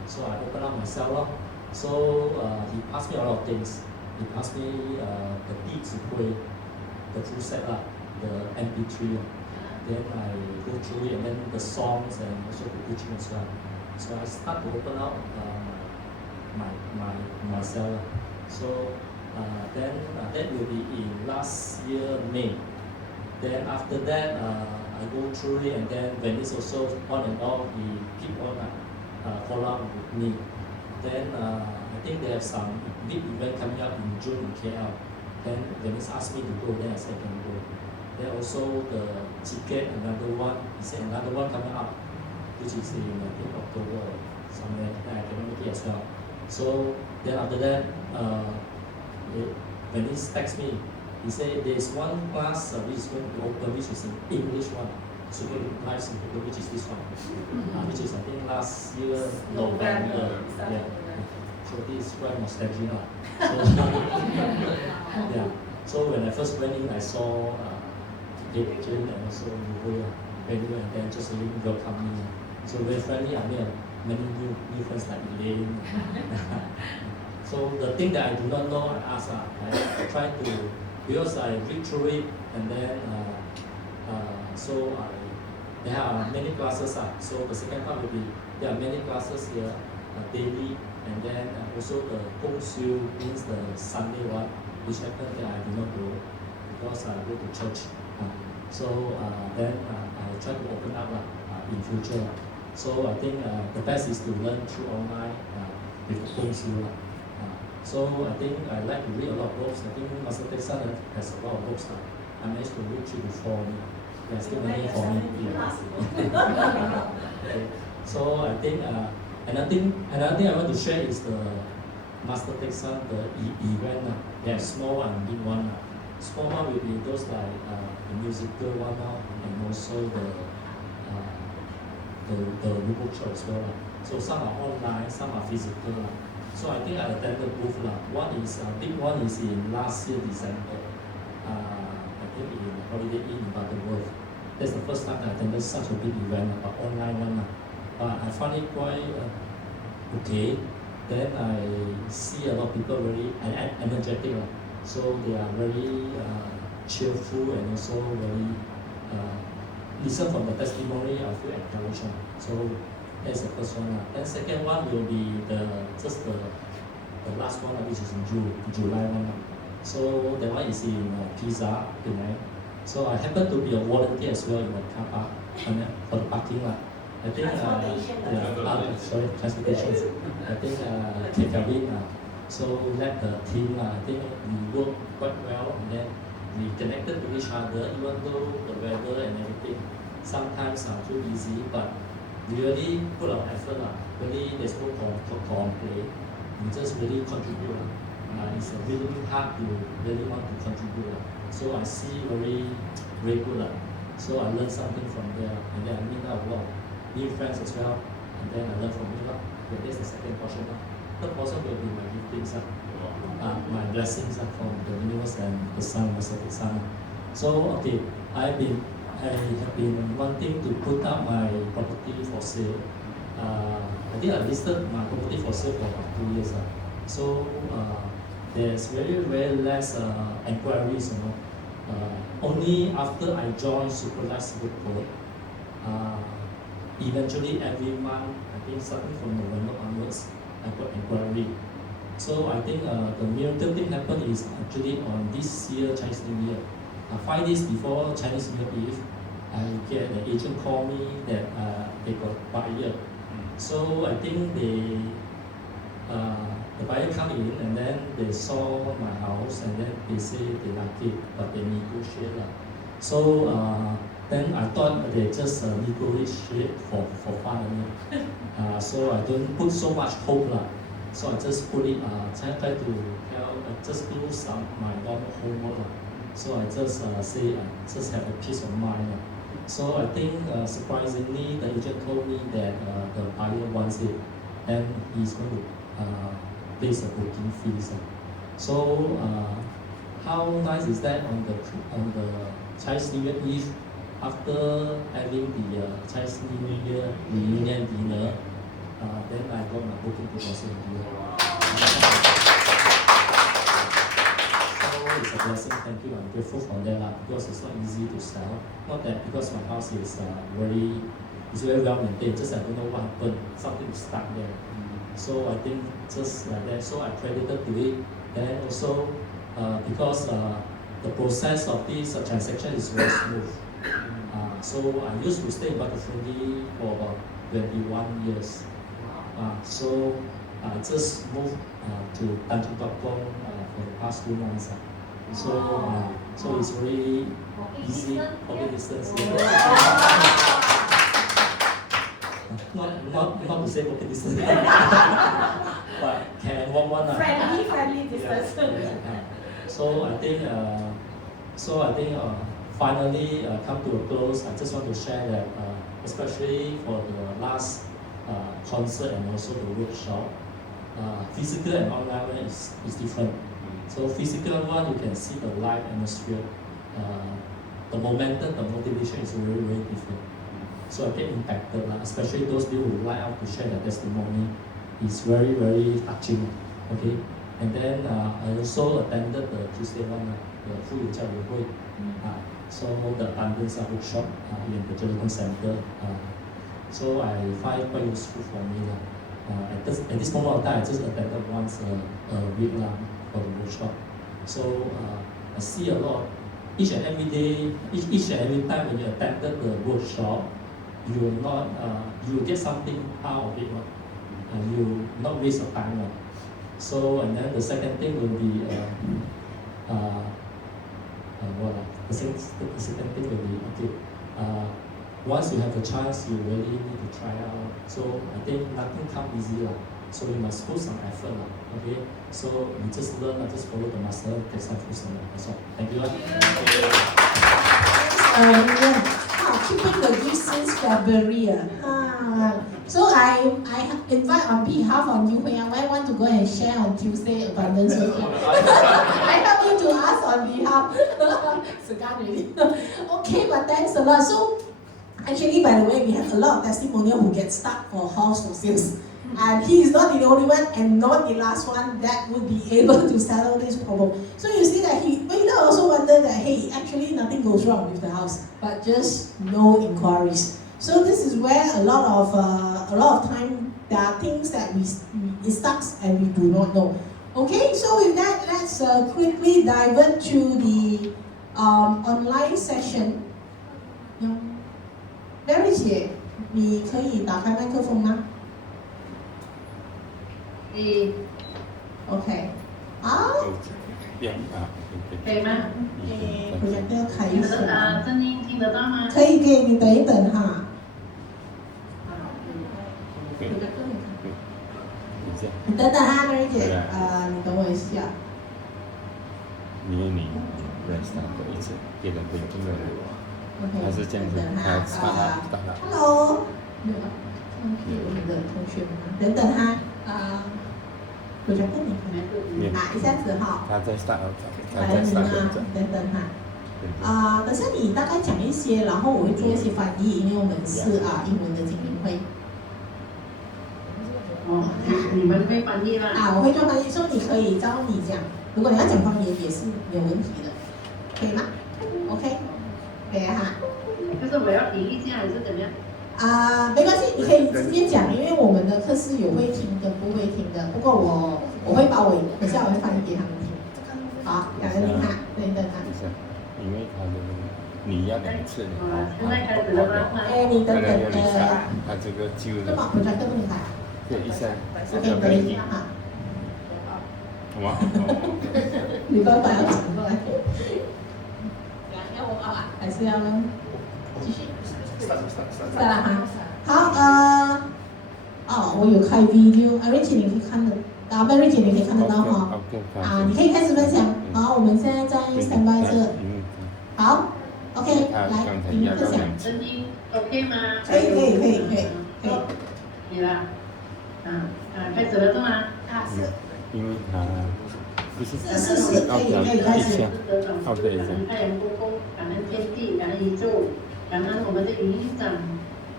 So I opened up myself lor. So he passed me a lot of things. He passed me the beat to play, the full set lah, the MP3 lah. Then I go through it, and then the songs and also the teaching as well. So I start to open up myself lah. So then that will be in last year May. Then after that I go through it, and then Venice also on and off he keep on follow up with me. Then I think they have some big event coming up in June in KL. Then Venice asked me to go, then I said I can go. Then also the ticket, another one, he said another one coming up, which is in I think October or somewhere, then I cannot make it as well. So then after that, Venice text me, he said there is one class which is going to open, which is in English one, Super Live Super, which is this one, which is I think last year November. Yeah. So this is quite nostalgic lah. So, yeah. So when I first went in, I saw Choon and also Wu and then just really welcome me. So very friendly. I made many new friends like Elaine. So the thing that I do not know, I ask. I try to, because I read through it, and then there are many classes. So the second part will be there are many classes here daily, and then also the Gongxiu means the Sunday one, which happened that I do not go because I go to church. Then I try to open up in future. So I think the best is to learn through online with Gongxiu. So I think I like to read a lot of books. I think Master Texan has a lot of books. I managed to read 3 to 4. There's still many for me. Yeah. Okay. So I think another thing I want to share is the Master Texan, the event. They have small and big one. Small one will be those like the musical one now, and also the workshop as well. So some are online, some are physical. So I think I attended both. One is big one is in last year December. I think in Holiday Inn in Butterworth. That's the first time I attended such a big event, but online one. But I found it quite okay. Then I see a lot of people very energetic. So they are very cheerful and also very listen from the testimony. I feel encouraged. So that's the first one. Then second one will be the last one, which is in July one. So that one is in Pisa, Penang. So I happen to be a volunteer as well in the car park for the parking lot. I think transportation. I think Kevin so led the team. I think we worked quite well, and then we connected to each other, even though the weather and everything sometimes are too busy, but we really put our effort. Really, there's no complaint. We just really contribute. It's a really hard to really want to contribute. So I see very good. So I learned something from there, and then I meet up a lot of new friends as well, and then I learn from you. Okay, that's the second portion. Third portion will be my giftings, my blessings from the universe and the sun, Master Sun. So okay, I have been wanting to put up my property for sale. I think I listed my property for sale for about 2 years. So there's very less inquiries. Only after I joined Superlife Group, eventually every month, I think starting from November onwards, I got inquiry. So I think the miracle thing happened is actually on this year Chinese New Year. 5 days before Chinese New Year Eve, I get the agent call me that they got buyer. So I think the buyer come in, and then they saw my house, and then they say they like it, but they negotiate. So then I thought they just negotiate for fun. So I don't put so much hope. So I just put it, try to just do my normal homework. So I just say, just have a peace of mind. So I think surprisingly, the agent told me that the buyer wants it, and he's going to place a booking fees. So how nice is that on the Chinese New Year Eve, after having the Chinese New Year reunion dinner, then I got my booking 2002. So it's a blessing, thank you, I'm grateful for that because it's not easy to sell. Not that because my house is very well maintained, just I don't know what happened, something is stuck there. So I think just like that, so I credited to it. Then also because the process of this transaction is very smooth. So I used to stay in Butterfly for about 21 years. So I just moved to Tanjung Tokong for the past 2 months. So it's really easy, walking distance. Not to say walking distance, but can walk one. Friendly distance. So I think finally come to a close. I just want to share that, especially for the last concert and also the workshop, physical and online one is different. So physical one, you can see the live atmosphere, the momentum, the motivation is very, very different. So I get impacted, especially those people who light up to share their testimony. It's very, very touching. Okay, and then I also attended the Tuesday one, the 富有教友会. So the abundance workshop in the Jelican Center. So I find it quite useful for me. At this moment of time, I just attended once a week for the workshop. So I see a lot. Each and every day, each and every time when you attended the workshop, you will not you will get something out of it. You will not waste your time. So and then the second thing will be the second thing will be okay. Once you have the chance, you really need to try out. So I think nothing comes easy. So you must put some effort. Okay. So you just learn, just follow the master, take some food. That's all. Thank you. Keeping the gift since February. So I invite on behalf of New Hui, I want to go and share on Tuesday abundance with you. I help you to ask on behalf. Okay, but thanks a lot. So actually, by the way, we have a lot of testimonial who get stuck for house for sales. And he is not the only one and not the last one that would be able to settle this problem. So you see that he also wonder that, hey, actually nothing goes wrong with the house, but just no inquiries. So this is where a lot of time there are things that it stuck and we do not know. Okay, so with that, let's quickly divert to the online session. Very姐，你可以打开麦克风吗？OK， 好。可以吗？我要不要开一下？声音听得到吗？可以，你等一等哈。你等等哈，Mary姐，你等我一下。你认识他的一次，别人不用的。他是这样子，他Hello， 我们的同学们，等等哈，我想跟你一下子哈。他在 start， 等等哈。等下你大概讲一些，然后我会做一些翻译，因为我们是英文的精英会。你们会翻译吗？我会做翻译，所以你可以照你讲。如果你要讲方言也是没有问题的，可以吗 ？OK， 可以哈。就是我要停一下还是怎么样？没关系，你可以直接讲，因为我们的课是有会听跟不会听的。不过我会把等下我会翻译给他们听。好，感恩您哈，等等哈。因为他的你要2次，现在开始了吗？你等等他这个就这把不在这里开。对，一下，等一下哈。哇！你爸爸要转过来。要我爸爸还是要继续？是了哈。好，我有开 video，Mary姐你可以看得，Mary姐你可以看得到哈。你可以开始分享。好，我们现在在 standby 这。好 ，OK， 来，你分享。声音 OK 吗？可以。你啦，开始了是吗？是。因为他不是是，可以开始。好的，一下。太阳公公，感恩天地，感恩宇宙，感恩我们的营长，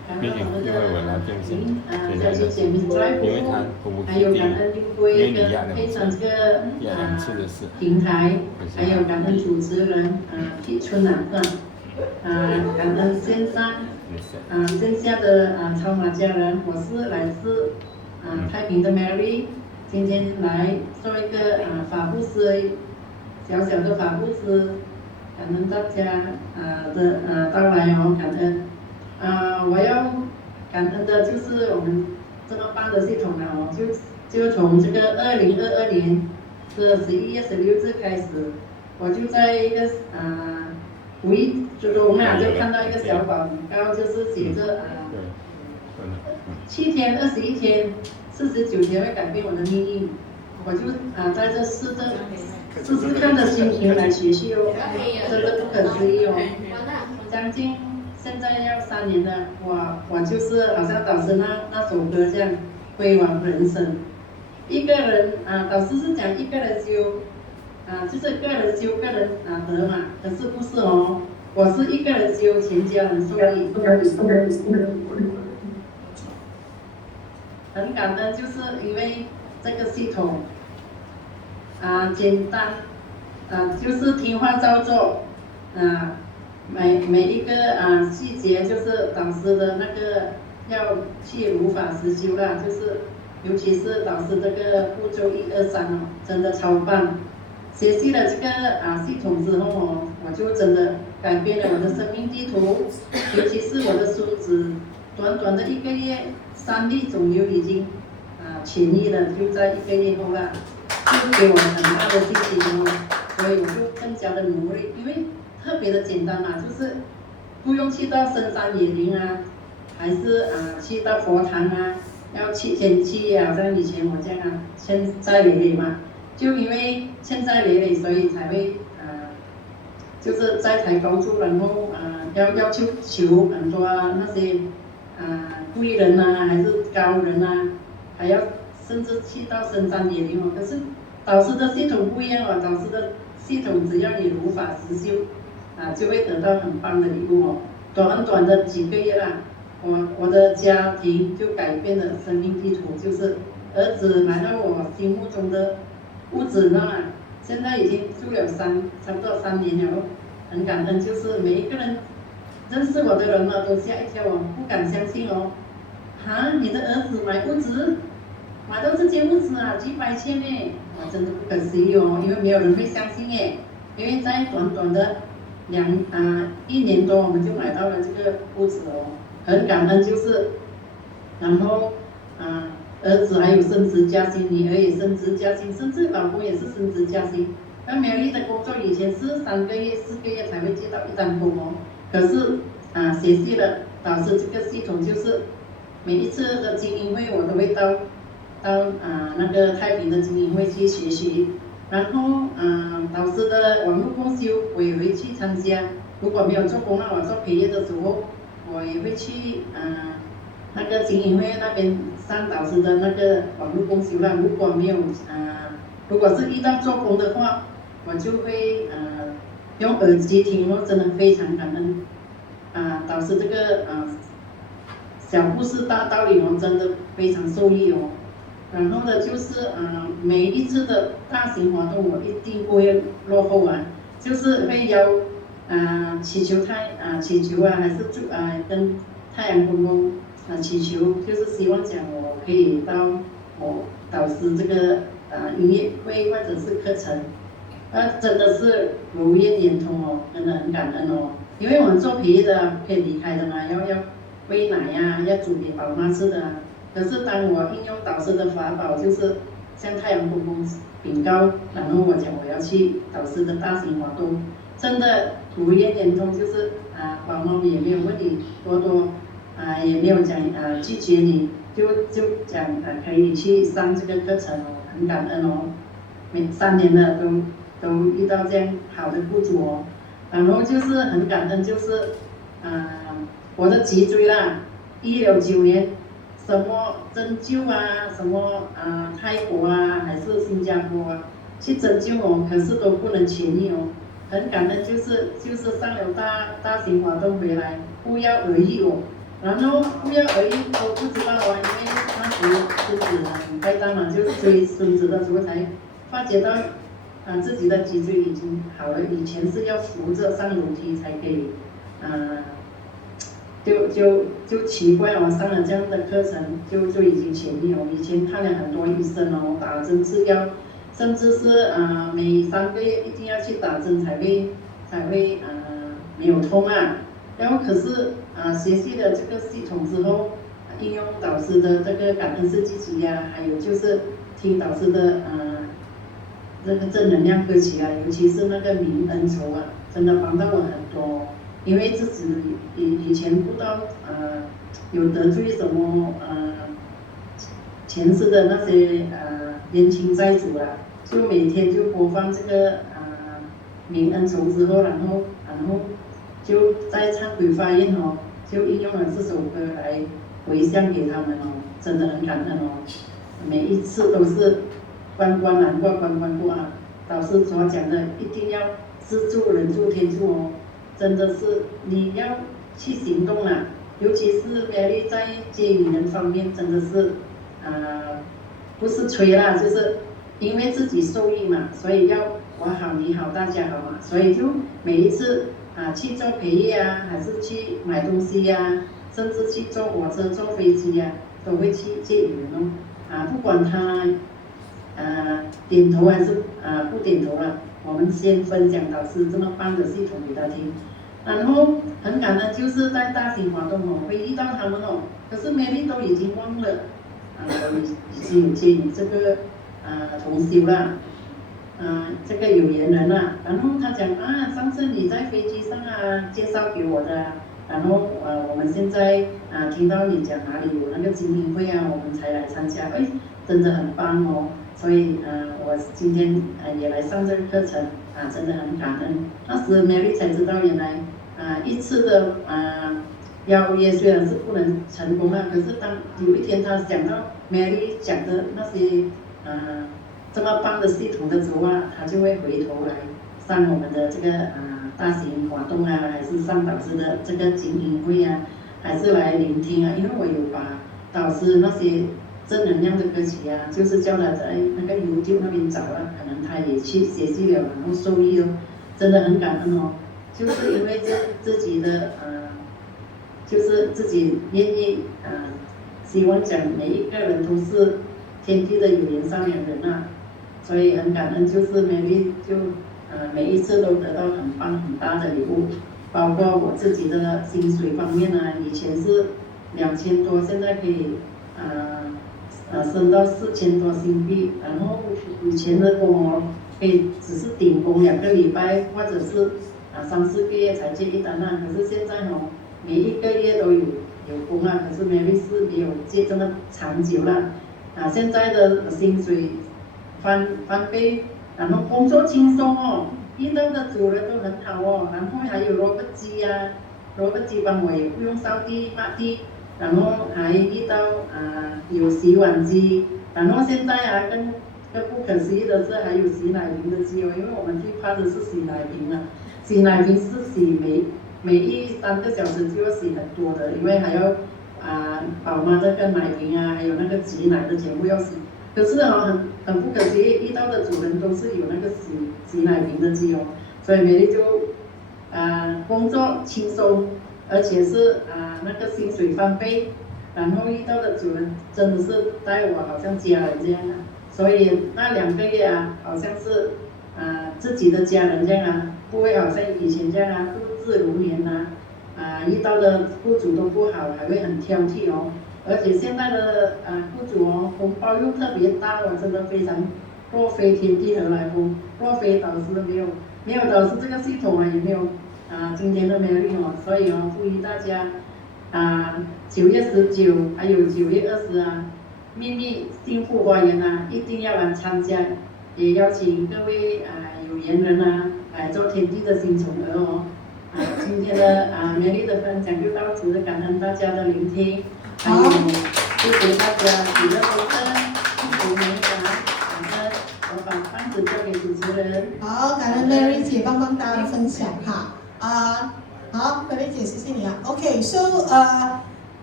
毕竟因为我来变现，现在小姐姐的，在因为他服务还有感恩贵因为你压非常这个两次的事，平台，还有感恩主持人Choon感恩线上线下的超马家人，我是来自太平的 Mary， 今天来做一个法布施，小小的法布施，感恩大家的到来哦，感恩我要感恩的就是我们这个办的系统哦，就从这个2022年的11月16日开始，我就在一个无意之中就看到一个小广告，就是写着7天、21天、49天会改变我的命运，我就带着试试看的心情来学习哦，真的不可思议哦，将近现在要3年了，我就是好像导师那首歌这样辉煌人生。一个人导师是讲一个人修就是个人修个人得嘛，可是不是哦，我是一个人修，全家人受益。很感恩，就是因为这个系统简单就是听话照做每一个细节就是导师的那个要去如法实修啦，就是尤其是导师这个步骤1、2、3哦，真的超棒。学习了这个系统之后哦，我就真的改变了我的生命地图，尤其是我的孙子，短短的1个月，3粒肿瘤已经痊愈了，就在1个月后啦，就给我很大的信心哦，所以我就更加的努力，因为特别的简单嘛，就是不用去到深山野林还是去到佛堂要去天气好像以前我这样欠债累累嘛，就因为欠债累累，所以才会就是债台高筑，然后要去求很多那些贵人还是高人还要甚至去到深山野林哦。可是导师的系统不一样哦，导师的系统只要你如法实修就会得到很棒的礼物哦。短的几个月啦，我的家庭就改变了生命地图，就是儿子买到我心目中的屋子现在已经住了差不多3年了，很感恩，就是每一个人认识我的人都吓一跳哦，不敢相信哦，你的儿子买屋子，买到这间屋子几百千呢，真的不可思议哦，因为没有人会相信耶，因为在短短的1年多我们就买到了这个屋子哦，很感恩，就是然后儿子还有升职加薪，女儿也升职加薪，甚至老公也是升职加薪。那苗栗的工作以前是3个月、4个月才会接到1单工哦，可是学习了导师这个系统，就是每一次的精英会我都会到那个太平的精英会去学习，然后导师的网络共修我也会去参加，如果没有做工我做培业的时候，我也会去那个精英会那边上导师的那个网络共修啦。如果没有如果是遇到做工的话，我就会用耳机听哦，真的非常感恩导师这个小故事大道理哦，真的非常受益哦。然后呢，就是每一次的大型活动我一定不会落后就是会邀祈求还是跟太阳公公祈求，就是希望讲我可以到我导师这个音乐会或者是课程，真的是如愿圆通哦，真的很感恩哦。因为我们做培业的可以离开的嘛，要喂奶要煮给宝妈吃的可是当我应用导师的法宝，就是向太阳公公禀告，然后我讲我要去导师的大型活动，真的如愿圆通，就是宝妈也没有问你多也没有讲拒绝你，就讲可以去上这个课程哦，很感恩哦。3年了都遇到这样好的雇主哦，然后就是很感恩，就是我的脊椎啦，169年什么针灸什么泰国还是新加坡去针灸哦，可是都不能痊愈哦，很感恩，就是上了大型活动回来不药而愈哦，然后不约而异都不知道啊，因为那时孙子很该大嘛，就追孙子的时候才发觉到，自己的脊椎已经好了，以前是要扶着上楼梯才可以，就奇怪哦，上了这样的课程就已经痊愈哦。以前看了很多医生哦，打针吃药，甚至是每3个月一定要去打针才会没有痛啊。然后可是学习了这个系统之后，应用导师的这个感恩式积极呀，还有就是听导师的这个正能量歌曲啊，尤其是那个泯恩仇啊，真的帮到我很多。因为自己以前不知道有得罪什么前世的那些冤亲债主啊，就每天就播放这个泯恩仇之后，然后就在忏悔发愿哦，就应用了这首歌来回向给他们哦，真的很感恩哦。每一次都是关关难过关关过啊，导师所讲的一定要知助人助天助哦。真的是你要去行动啊，尤其是Mary在接引人方面，真的是不是吹啦，就是因为自己受益嘛，所以要我好你好大家好嘛，所以就每一次去做培业啊，还是去买东西呀，甚至去坐火车坐飞机呀，都会去接引人哦。不管他点头还是不点头了，我们先分享导师这么棒的系统给他听。然后很感恩，就是在大型活动哦，会遇到他们哦，可是 Mary 都已经忘了，我已经有接引这个同修啦，这个有缘人啦。然后他讲上次你在飞机上介绍给我的，然后我们现在听到你讲哪里有那个精英会我们才来参加，真的很棒哦。所以我今天也来上这个课程真的很感恩。那时 Mary 才知道原来一次的邀约虽然是不能成功可是当有一天他想到 Mary 讲的那些这么棒的系统的时候他就会回头来上我们的这个大型活动还是上导师的这个精英会还是来聆听因为我有把导师那些正能量的歌曲就是叫他在那个 YouTube 那边找可能他也去学习了，然后受益真的很感恩哦。就是因为自己的就是自己愿意希望讲每一个人都是天地的有缘善良人所以很感恩，就是 Mary 就每一次都得到很棒很大的礼物，包括我自己的薪水方面以前是2000多，现在可以升到4000多新币，然后以前的工可以只是顶工2个礼拜，或者是3、4个月才接一单可是现在每一个月都有工可是 Mary 是没有接这么长久啦现在的薪水翻倍，然后工作轻松遇到的主人都很好然后还有萝卜机萝卜机帮我也不用扫地抹地，然后还遇到有洗碗机，然后现在更不可思议的是还有洗奶瓶的机因为我们最怕的是洗奶瓶洗奶瓶是洗每3个小时就要洗很多的，因为还要宝妈这个奶瓶还有那个挤奶的全部要洗。可是很不可思议，遇到的主人都是有那个洗奶瓶的机所以Mary就工作轻松，而且是那个薪水翻倍，然后遇到的主人真的是待我好像家人这样所以那2个月好像是自己的家人这样不会好像以前这样度日如年遇到的雇主都不好，还会很挑剔而且现在的雇主红包又特别大真的非常若非天地何来风，若非导师没有导师这个系统也没有今天的Mary所以呼吁大家9月19还有9月20秘密幸福花园一定要来参加，也邀请各位有缘人来做天地的新宠儿今天的Mary的分享就到此，感恩大家的聆听，还有祝福大家喜乐丰盛，幸福美满。感恩，我把棒子交给主持人。好，感恩 Mary 姐帮大家分享好，Mary 姐，谢谢你OK，so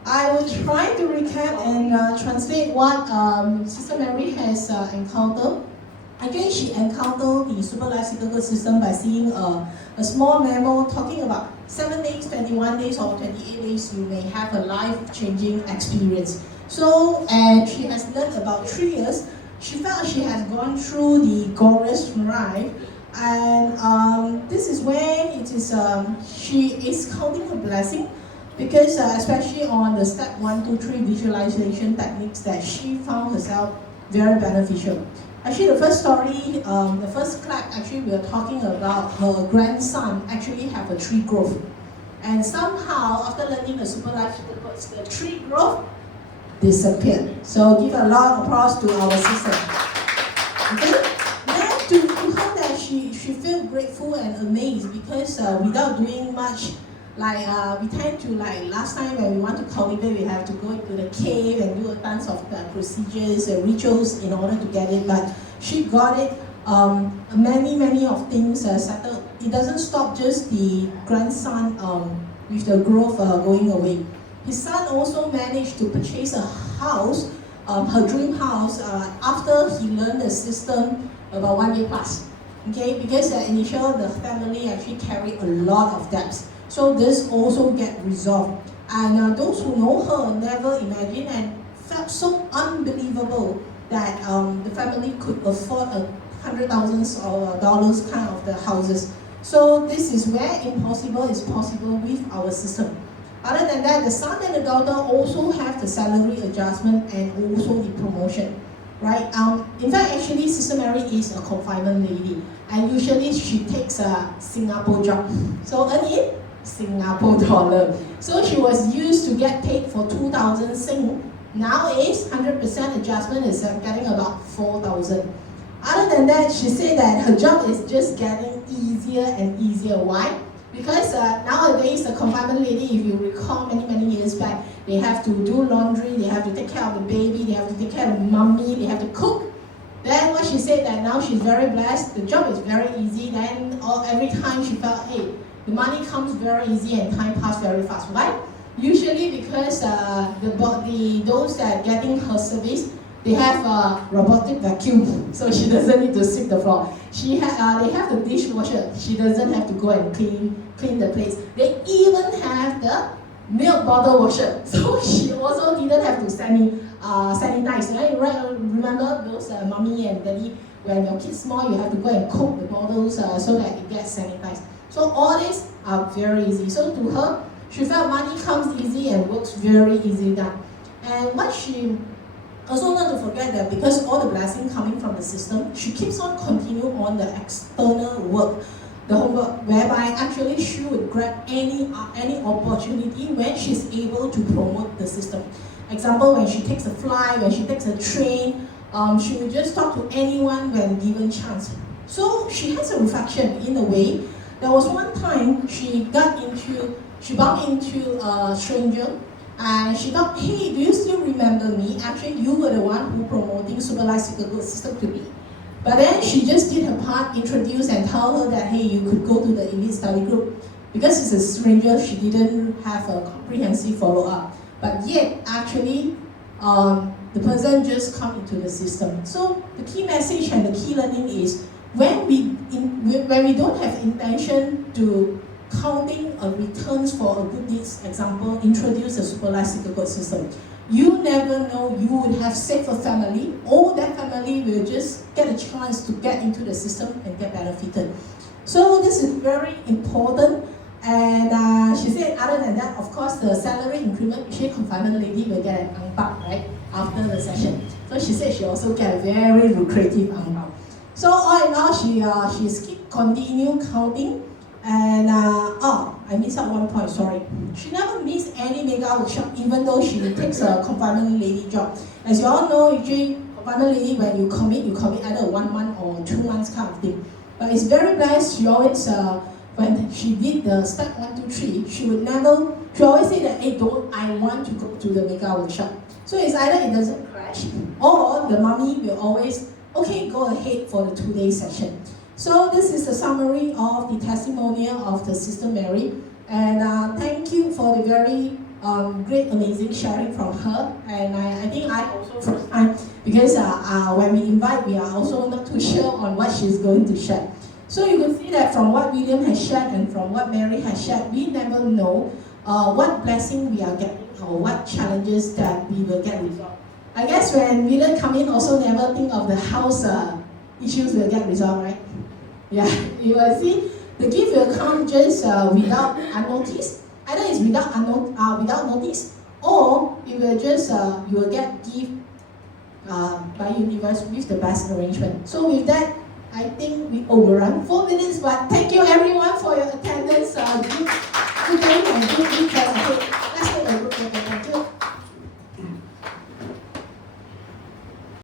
I will try to recap and translate what Sister Mary has encountered. Again, she encountered the Super Life Cyclical System by seeing a small memo talking about 7 days, 21 days, or 28 days, you may have a life-changing experience. So, and she has learned about 3 years. She felt she has gone through the glorious ride, and this is when it is she is counting her blessing, because especially on the step 1, 2, 3 visualization techniques that she found herself very beneficial. Actually, the first story, the first clap, actually we are talking about her grandson actually have a tree growth. And somehow, after learning the Super Life, the tree growth disappeared. So give a lot of applause to our sister. Okay? Then to her that she felt grateful and amazed, because without doing much, like we tend to, like last time when we want to cultivate, we have to go into the cave and do a tons of procedures and rituals in order to get it. But she got it. Many of things settled. It doesn't stop just the grandson with the growth going away. His son also managed to purchase a house, her dream house, after he learned the system about 1 year plus. Okay, because initially the family actually carried a lot of debts. So this also get resolved. And those who know her never imagined and felt so unbelievable that the family could afford $100,000 of dollars kind of the houses. So this is where impossible is possible with our system. Other than that, the son and the daughter also have the salary adjustment and also the promotion, right? In fact, actually, Sister Mary is a confinement lady, and usually she takes a Singapore job. So earn it Singapore dollar. So she was used to get paid for 2,000 Sing. Now is 100% adjustment is getting about 4,000. Other than that, she said that her job is just getting easier and easier. Why? Because nowadays, the confinement lady, if you recall many years back, they have to do laundry, they have to take care of the baby, they have to take care of mommy, they have to cook. Then what she said that now she's very blessed, the job is very easy. Then every time she felt, hey, the money comes very easy and time passes very fast. Why? Usually because those that are getting her service, they have a robotic vacuum, so she doesn't need to sweep the floor. They have the dishwasher. She doesn't have to go and clean the plates. They even have the milk bottle washer, so she also didn't have to sanitize. Right? Remember those mommy and daddy, when your kids small, you have to go and cook the bottles so that it gets sanitized. So all these are very easy. So to her, she felt money comes easy and works very easy done. And what she also not to forget that because all the blessing coming from the system, she keeps on continuing on the external work, the homework, whereby actually she would grab any opportunity when she's able to promote the system. Example, when she takes a flight, when she takes a train, she would just talk to anyone when given chance. So she has a reflection in a way. There was one time she bumped into a stranger, and she thought, hey, do you still remember me? Actually, you were the one who promoting Super Life Cyclical System to me. But then she just did her part, introduce and tell her that, hey, you could go to the elite study group. Because it's a stranger, she didn't have a comprehensive follow-up. But yet, actually, the person just come into the system. So the key message and the key learning is when we don't have intention to counting returns for a good deeds, example, introduce a Super Life Cyclical System. You never know, you would have saved a family, or that family will just get a chance to get into the system and get benefited. So this is very important. And she said, other than that, of course, the salary increment, she confinement lady will get an ang pao, right, after the session. So she said she also get a very lucrative ang pao. So all in all, she's keep continue counting. And I missed out one point, sorry. She never missed any mega workshop, even though she takes a confinement lady job. As you all know, usually confinement lady, when you commit either 1 month or 2 months kind of thing. But it's very blessed. She always, when she did the step 1, 2, 3, she always say that, hey, I want to go to the mega workshop. So it's either it doesn't crash, or the mommy will always, okay, go ahead for the 2-day session. So this is a summary of the testimonial of the Sister Mary, and thank you for the very great, amazing sharing from her. And I think I also first time, because when we invite, we are also not too sure on what she's going to share. So you can see that from what William has shared and from what Mary has shared, we never know what blessing we are getting or what challenges that we will get resolved. I guess when William come in, also never think of the house issues will get resolved, right? Yeah, you will see the gift will come just without unnoticed. Either it's without notice, or it will just you will get gift by universe with the best arrangement. So with that, I think we overrun 4 minutes, but thank you everyone for your attendance. Good day and good weekend.